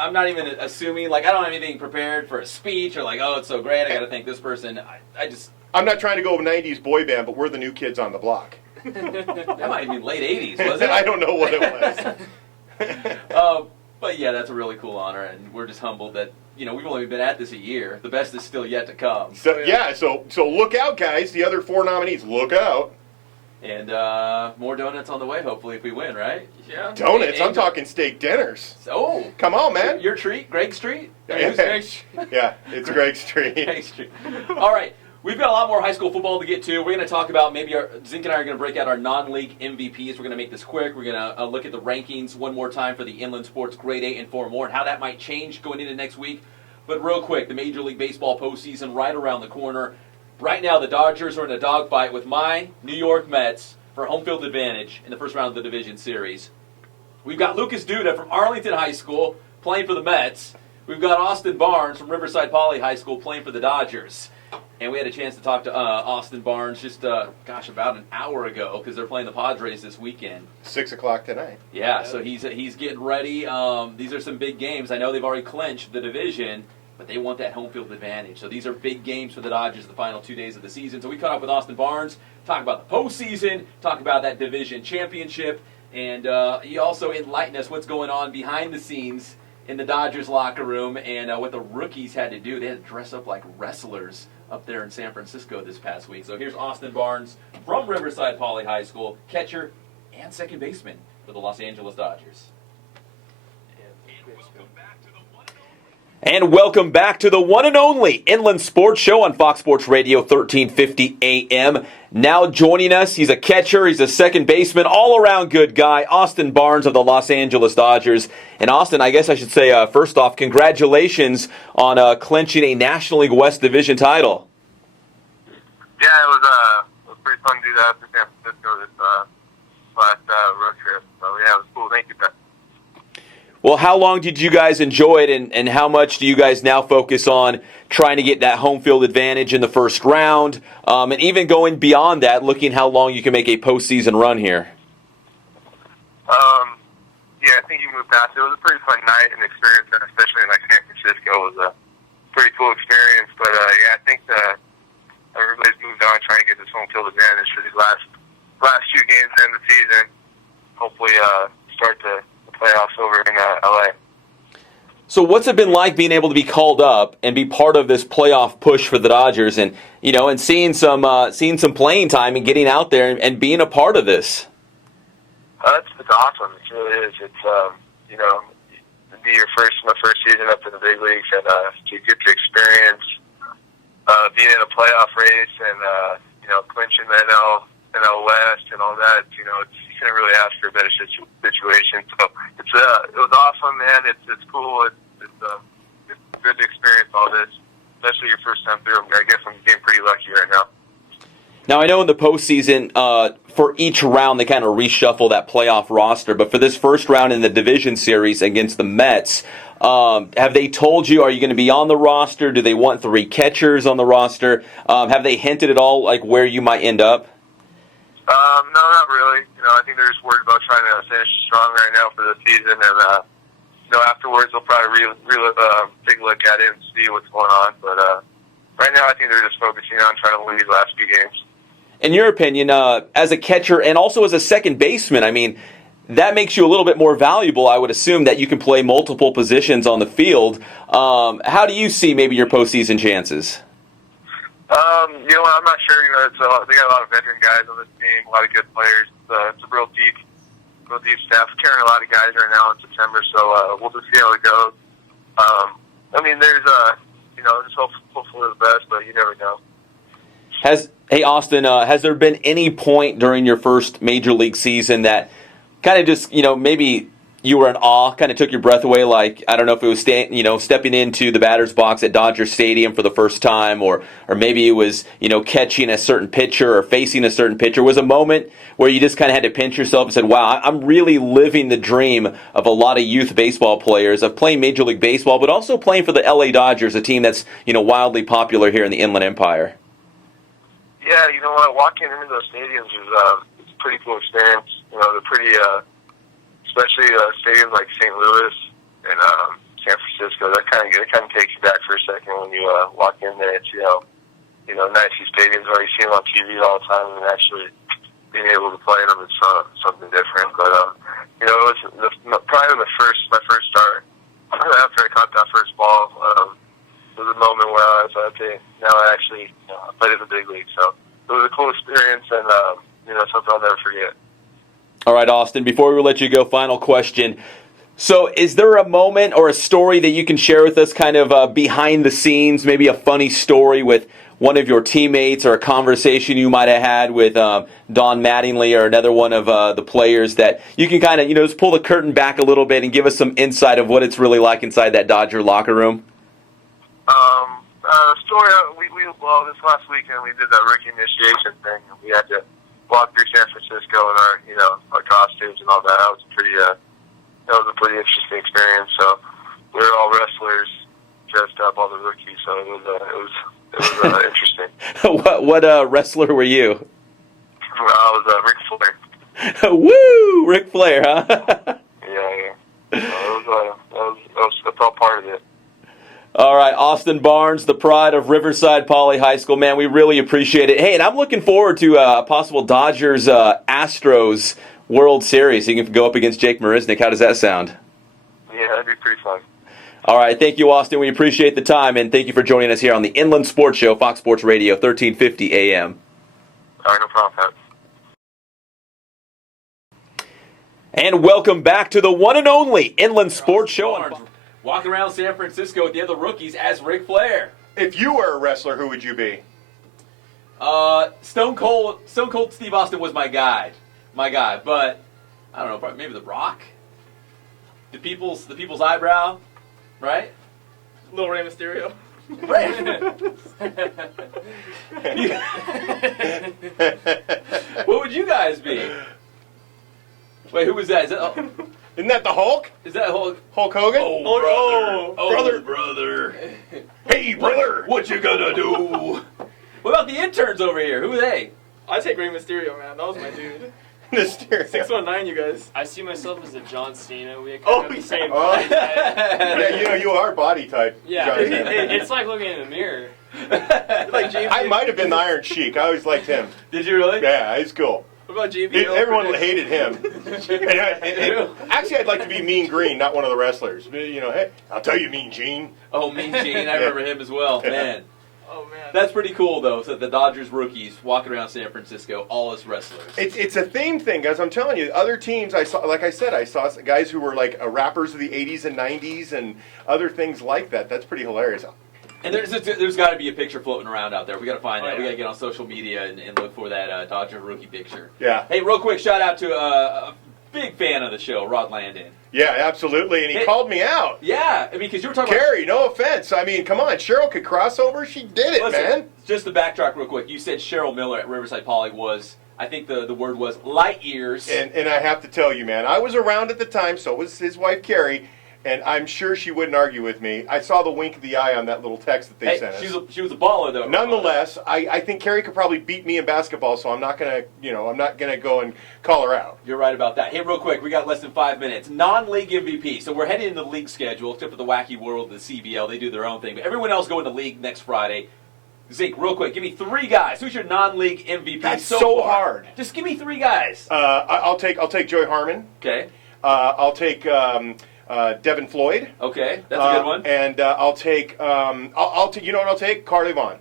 I'm not even assuming, like I don't have anything prepared for a speech or like, oh, it's so great, I got to thank this person. I just I'm not trying to go 90s boy band, but we're the new kids on the block. that might be late 80s, was it? I don't know what it was. But yeah, that's a really cool honor, and we're just humbled that we've only been at this a year. The best is still yet to come. So so look out, guys. The other 4 nominees, look out. And more donuts on the way, hopefully, if we win, right? Yeah. Donuts. I'm Angel. talking steak dinners. Oh, Come on, man. your treat, Greg's treat. Yeah, it's Greg Street. Greg's treat. All right, we've got a lot more high school football to get to. We're going to talk about Zink and I are going to break out our non-league MVPs. We're going to make this quick. We're going to look at the rankings one more time for the Inland Sports Grade 8 and 4 more, and how that might change going into next week. But real quick, the Major League Baseball postseason right around the corner. Right now, the Dodgers are in a dogfight with my New York Mets for home field advantage in the first round of the division series. We've got Lucas Duda from Arlington High School playing for the Mets. We've got Austin Barnes from Riverside Poly High School playing for the Dodgers. And we had a chance to talk to Austin Barnes just, about an hour ago because they're playing the Padres this weekend. 6 o'clock tonight. Yeah, so he's getting ready. These are some big games. I know they've already clinched the division, but they want that home field advantage. So these are big games for the Dodgers the final 2 days of the season. So we caught up with Austin Barnes, talk about the postseason, talk about that division championship, and he also enlightened us what's going on behind the scenes in the Dodgers locker room and what the rookies had to do. They had to dress up like wrestlers up there in San Francisco this past week. So here's Austin Barnes from Riverside Poly High School, catcher and second baseman for the Los Angeles Dodgers. And welcome back to the one and only Inland Sports Show on Fox Sports Radio 1350 AM. Now joining us, he's a catcher, he's a second baseman, all-around good guy, Austin Barnes of the Los Angeles Dodgers. And Austin, I guess I should say, first off, congratulations on clinching a National League West Division title. Yeah, it was pretty fun to do that for San Francisco this last road trip. So yeah, it was cool. Thank you, Pep. Well, how long did you guys enjoy it, and how much do you guys now focus on trying to get that home field advantage in the first round, and even going beyond that, looking how long you can make a postseason run here? Yeah, I think you moved past it. It was a pretty fun night and experience, and especially in San Francisco. It was a pretty cool experience. But yeah, I think everybody's moved on trying to get this home field advantage for these last few games in the season. Hopefully, start the playoffs over in LA. So what's it been like being able to be called up and be part of this playoff push for the Dodgers, and and seeing some playing time and getting out there and being a part of this? It's awesome. It really is. It's to be my first season up in the big leagues, and to get to experience being in a playoff race and clinching the NL West and all that. You can't really ask for a better situation. So it was awesome, man. It's cool. It's good to experience all this, especially your first time through. I guess I'm getting pretty lucky right now. Now, I know in the postseason, for each round, they kind of reshuffle that playoff roster. But for this first round in the division series against the Mets, have they told you, are you going to be on the roster? Do they want 3 catchers on the roster? Have they hinted at all, like, where you might end up? No, not really. I think they're just worried about trying to finish strong right now for the season. And, afterwards, they'll probably take a look at it and see what's going on. But right now, I think they're just focusing on trying to win these last few games. In your opinion, as a catcher and also as a second baseman, I mean, that makes you a little bit more valuable, I would assume, that you can play multiple positions on the field. How do you see maybe your postseason chances? I'm not sure. They got a lot of veteran guys on this team, a lot of good players. It's a real deep staff. Carrying a lot of guys right now in September, so we'll just see how it goes. There's just hopefully the best, but you never know. Hey, Austin, has there been any point during your first major league season that kind of just, maybe you were in awe, kind of took your breath away, like, I don't know if it was stepping into the batter's box at Dodger Stadium for the first time, or maybe it was, catching a certain pitcher or facing a certain pitcher? Was a moment where you just kind of had to pinch yourself and said, wow, I'm really living the dream of a lot of youth baseball players, of playing Major League Baseball, but also playing for the LA Dodgers, a team that's, wildly popular here in the Inland Empire? Yeah, you know what? Walking into those stadiums is it's a pretty cool experience. They're pretty, especially stadiums like St. Louis and San Francisco. That kind of takes you back for a second when you walk in there and see how nice these stadiums are. You see them on TV all the time, and actually being able to play in them is something different. But it was probably my first start after I caught that first ball. It was a moment where I was like, okay, now I actually played in the big league. So it was a cool experience, and something I'll never forget. All right, Austin, before we let you go, final question. So is there a moment or a story that you can share with us, kind of behind the scenes, maybe a funny story with one of your teammates, or a conversation you might have had with Don Mattingly or another one of the players, that you can kind of, just pull the curtain back a little bit and give us some insight of what it's really like inside that Dodger locker room? Story, this last weekend we did that rookie initiation thing, and we had to walk through San Francisco in our costumes and all that. That was a pretty interesting experience. So, we were all wrestlers dressed up, all the rookies. So it was interesting. what wrestler were you? I was Ric Flair. Woo! Ric Flair, huh? Yeah. So that's all part of it. All right, Austin Barnes, the pride of Riverside Poly High School. Man, we really appreciate it. Hey, and I'm looking forward to a possible Dodgers Astros World Series. You can go up against Jake Marisnick. How does that sound? Yeah, that'd be pretty fun. All right, thank you, Austin. We appreciate the time, and thank you for joining us here on the Inland Sports Show, Fox Sports Radio, 1350 AM. All right, no problem, Pat. And welcome back to the one and only Inland Sports Show. Walking around San Francisco with the other rookies as Ric Flair. If you were a wrestler, who would you be? Stone Cold Steve Austin was my guy, but I don't know, probably maybe The Rock, the people's eyebrow, right? Little Rey Mysterio. What would you guys be? Wait, who was that? Isn't that the Hulk? Is that Hulk? Hulk Hogan? Brother. Hey, brother, what you gonna do? What about the interns over here? Who are they? I take Rey Mysterio, man. That was my dude. Mysterio. 619, you guys. I see myself as a John Cena. We Oh, have the same oh. body type. Yeah, you are body type. Yeah, John Cena. it's like looking in the mirror. Like JV. I might have been the Iron Sheik. I always liked him. Did you really? Yeah, he's cool. What about JV? Everyone hated him. And actually, I'd like to be Mean Green, not one of the wrestlers. You know, hey, I'll tell you, Mean Gene. Oh, Mean Gene. I remember him as well. Man. Oh, man. That's pretty cool, though. So the Dodgers rookies walking around San Francisco, all as wrestlers. It's a theme thing, guys. I'm telling you, other teams I saw, like I said, I saw guys who were like rappers of the 80s and 90s and other things like that. That's pretty hilarious. And there's got to be a picture floating around out there. We got to find that. yeah. We got to get on social media and look for that Dodger rookie picture. Yeah. Hey, real quick, shout out to a big fan of the show, Rod Landon. Yeah, absolutely. And he called me out. Yeah, I mean, because you were talking Carrie, no offense. I mean, come on. Cheryl could cross over. She did it, Listen, man. Just to backtrack real quick, you said Cheryl Miller at Riverside Poly was, I think the word was light years. And I have to tell you, man, I was around at the time, so was his wife, Carrie, and I'm sure she wouldn't argue with me. I saw the wink of the eye on that little text that they sent us. She was a baller, though. Nonetheless, I think Carrie could probably beat me in basketball, so I'm not gonna go and call her out. You're right about that. Hey, real quick, we got less than 5 minutes. Non-league MVP. So we're heading into the league schedule, except for the wacky world of the CBL. They do their own thing. But everyone else going to league next Friday. Zeke, real quick, give me 3 guys. Who's your non-league MVP? That's so so far? hard. Just give me 3 guys. I'll take Joey Harmon. Okay. I'll take Devin Floyd. Okay, that's a good one. And I'll take you know what I'll take? Carly Vaughn.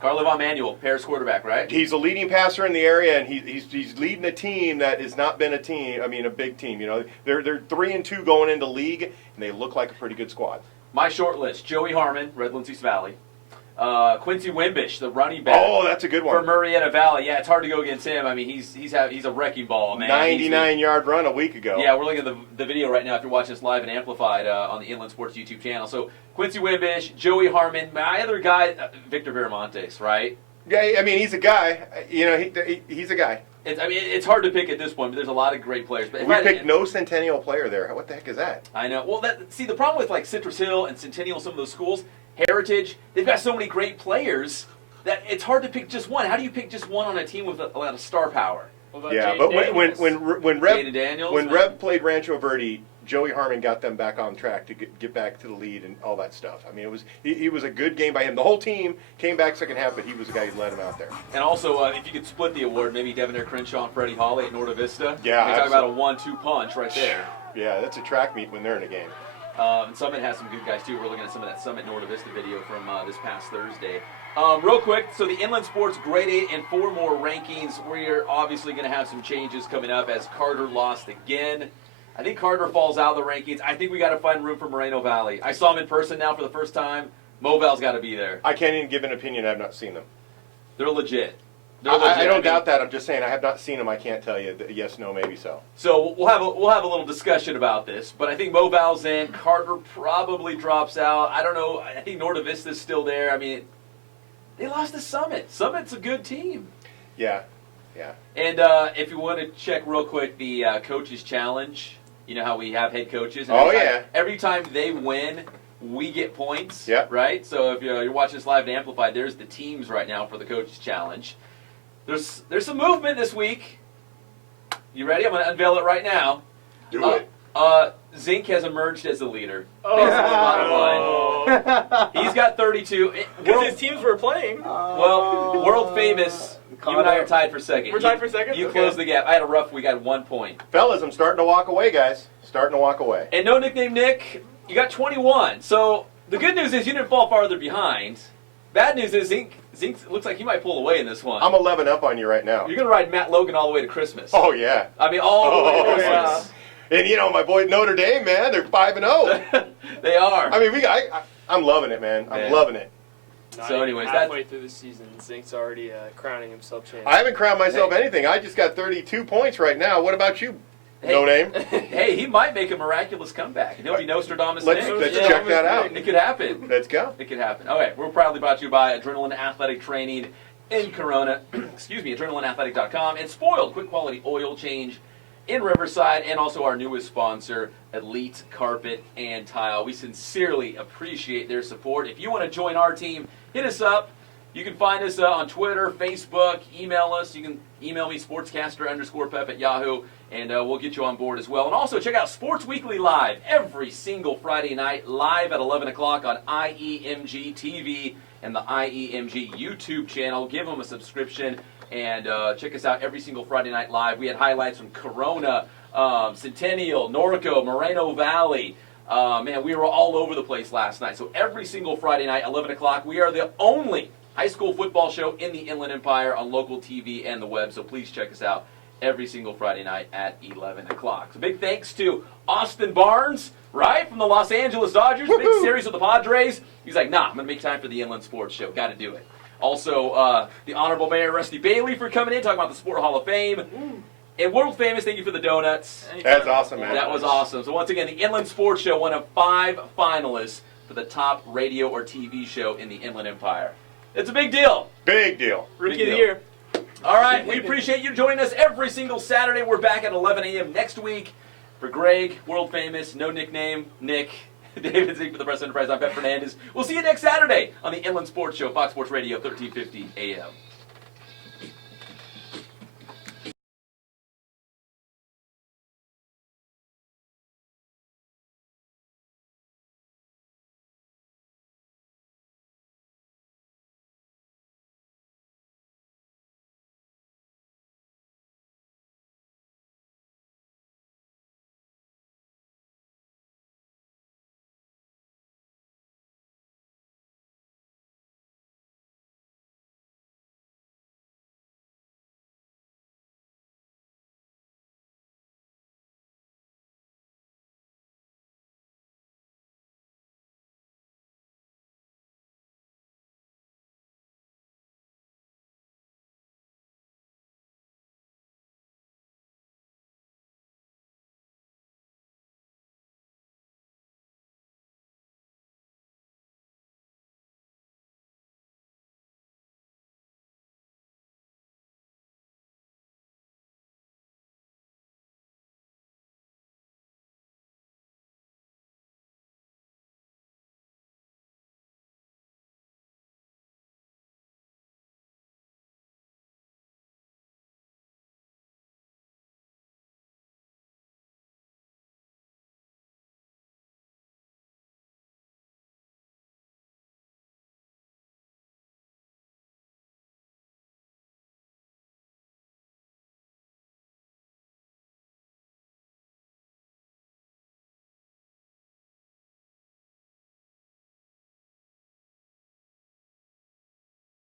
Carly Von Manuel, Paris quarterback, right? He's a leading passer in the area, and he's leading a team that has not been a team. I mean, a big team. You know, they're 3-2 going into league, and they look like a pretty good squad. My short list: Joey Harmon, Redlands East Valley. Quincy Wimbish, the running back. Oh, that's a good one. For Murrieta Valley. Yeah, it's hard to go against him. I mean, he's a wrecking ball, man. 99-yard run a week ago. Yeah, we're looking at the video right now if you're watching this live and amplified on the Inland Sports YouTube channel. So Quincy Wimbish, Joey Harmon, my other guy, Victor Viramontes, right? Yeah, I mean, he's a guy. You know, he's a guy. It's hard to pick at this point, but there's a lot of great players. But we picked no Centennial player there. What the heck is that? I know. Well, the problem with like Citrus Hill and Centennial, some of those schools, Heritage, they've got so many great players that it's hard to pick just one. How do you pick just one on a team with a lot of star power? Yeah, but when Rev played Rancho Verde, Joey Harmon got them back on track to get back to the lead and all that stuff. I mean, it was a good game by him. The whole team came back second half, but he was the guy who led them out there. And also, if you could split the award, maybe Devonair Crenshaw and Freddie Hawley at Norta Vista. Yeah, they talk about a 1-2 punch right there. Yeah, that's a track meet when they're in a game. And Summit has some good guys, too. We're looking at some of that Summit Norta Vista video from this past Thursday. Real quick, so the Inland Sports Grade 8 and 4 more rankings. We're obviously going to have some changes coming up as Carter lost again. I think Carter falls out of the rankings. I think we got to find room for Moreno Valley. I saw him in person now for the first time. Moval's got to be there. I can't even give an opinion. I've not seen them. They're legit. I don't doubt that. I'm just saying I have not seen them. I can't tell you yes, no, maybe so. So we'll have a little discussion about this. But I think Moval's in. Carter probably drops out. I don't know. I think Norta Vista's still there. I mean, they lost to Summit. Summit's a good team. Yeah, yeah. And if you want to check real quick the Coaches Challenge, You know how we have head coaches? And Oh, every time- yeah. Every time they win, we get points. Yep. Right? So if you're watching this live and amplified, there's the teams right now for the Coaches Challenge. There's some movement this week. You ready? I'm going to unveil it right now. Do it. Zink has emerged as the leader. Basically, bottom line. He's got 32. Because his teams were playing. Well, world famous. You and I are tied for second. We're tied for second? You Okay. closed the gap. I had a rough week. I had 1 point. Fellas, I'm starting to walk away, guys. Starting to walk away. And no nickname Nick, you got 21. So the good news is you didn't fall farther behind. Bad news is Zink looks like he might pull away in this one. I'm 11 up on you right now. You're going to ride Matt Logan all the way to Christmas. Oh, yeah. I mean, all the way to Oh, Christmas. And, you know, my boy Notre Dame, man, they're 5-0. They are. I mean, I'm loving it, man. I'm loving it. So anyways, halfway through the season, Zink's already crowning himself champion. I haven't crowned myself anything. I just got 32 points right now. What about you, Hey. No Name? Hey, he might make a miraculous comeback, and he'll be Nostradamus Let's Nick. check that out. It could happen. Let's go. It could happen. Okay, we're proudly brought to you by Adrenaline Athletic Training in Corona. Excuse me, adrenalineathletic.com, and Spoiled, quick quality oil change in Riverside, and also our newest sponsor, Elite Carpet and Tile. We sincerely appreciate their support. If you want to join our team, hit us up. You can find us on Twitter, Facebook, email us. You can email me, sportscaster_Pep@Yahoo, and we'll get you on board as well. And also check out Sports Weekly Live every single Friday night, live at 11 o'clock on IEMG TV and the IEMG YouTube channel. Give them a subscription and check us out every single Friday night live. We had highlights from Corona, Centennial, Norco, Moreno Valley. Man, we were all over the place last night. So every single Friday night, 11 o'clock, we are the only high school football show in the Inland Empire on local TV and the web. So please check us out every single Friday night at 11 o'clock. So big thanks to Austin Barnes, right, from the Los Angeles Dodgers. Big series with the Padres. He's like, nah, I'm going to make time for the Inland Sports Show. Got to do it. Also, the Honorable Mayor Rusty Bailey for coming in, talking about the Sport Hall of Fame. And world famous, thank you for the donuts. That's awesome, man. That was awesome. So once again, the Inland Sports Show, one of 5 finalists for the top radio or TV show in the Inland Empire. It's a big deal. Big deal. Rookie Big of the deal. year. All right, we appreciate you joining us every single Saturday. We're back at 11 a.m. next week. For Greg, world famous, no nickname, Nick, David Zink for the Press Enterprise, I'm Pep Fernandez. We'll see you next Saturday on the Inland Sports Show, Fox Sports Radio, 1350 a.m.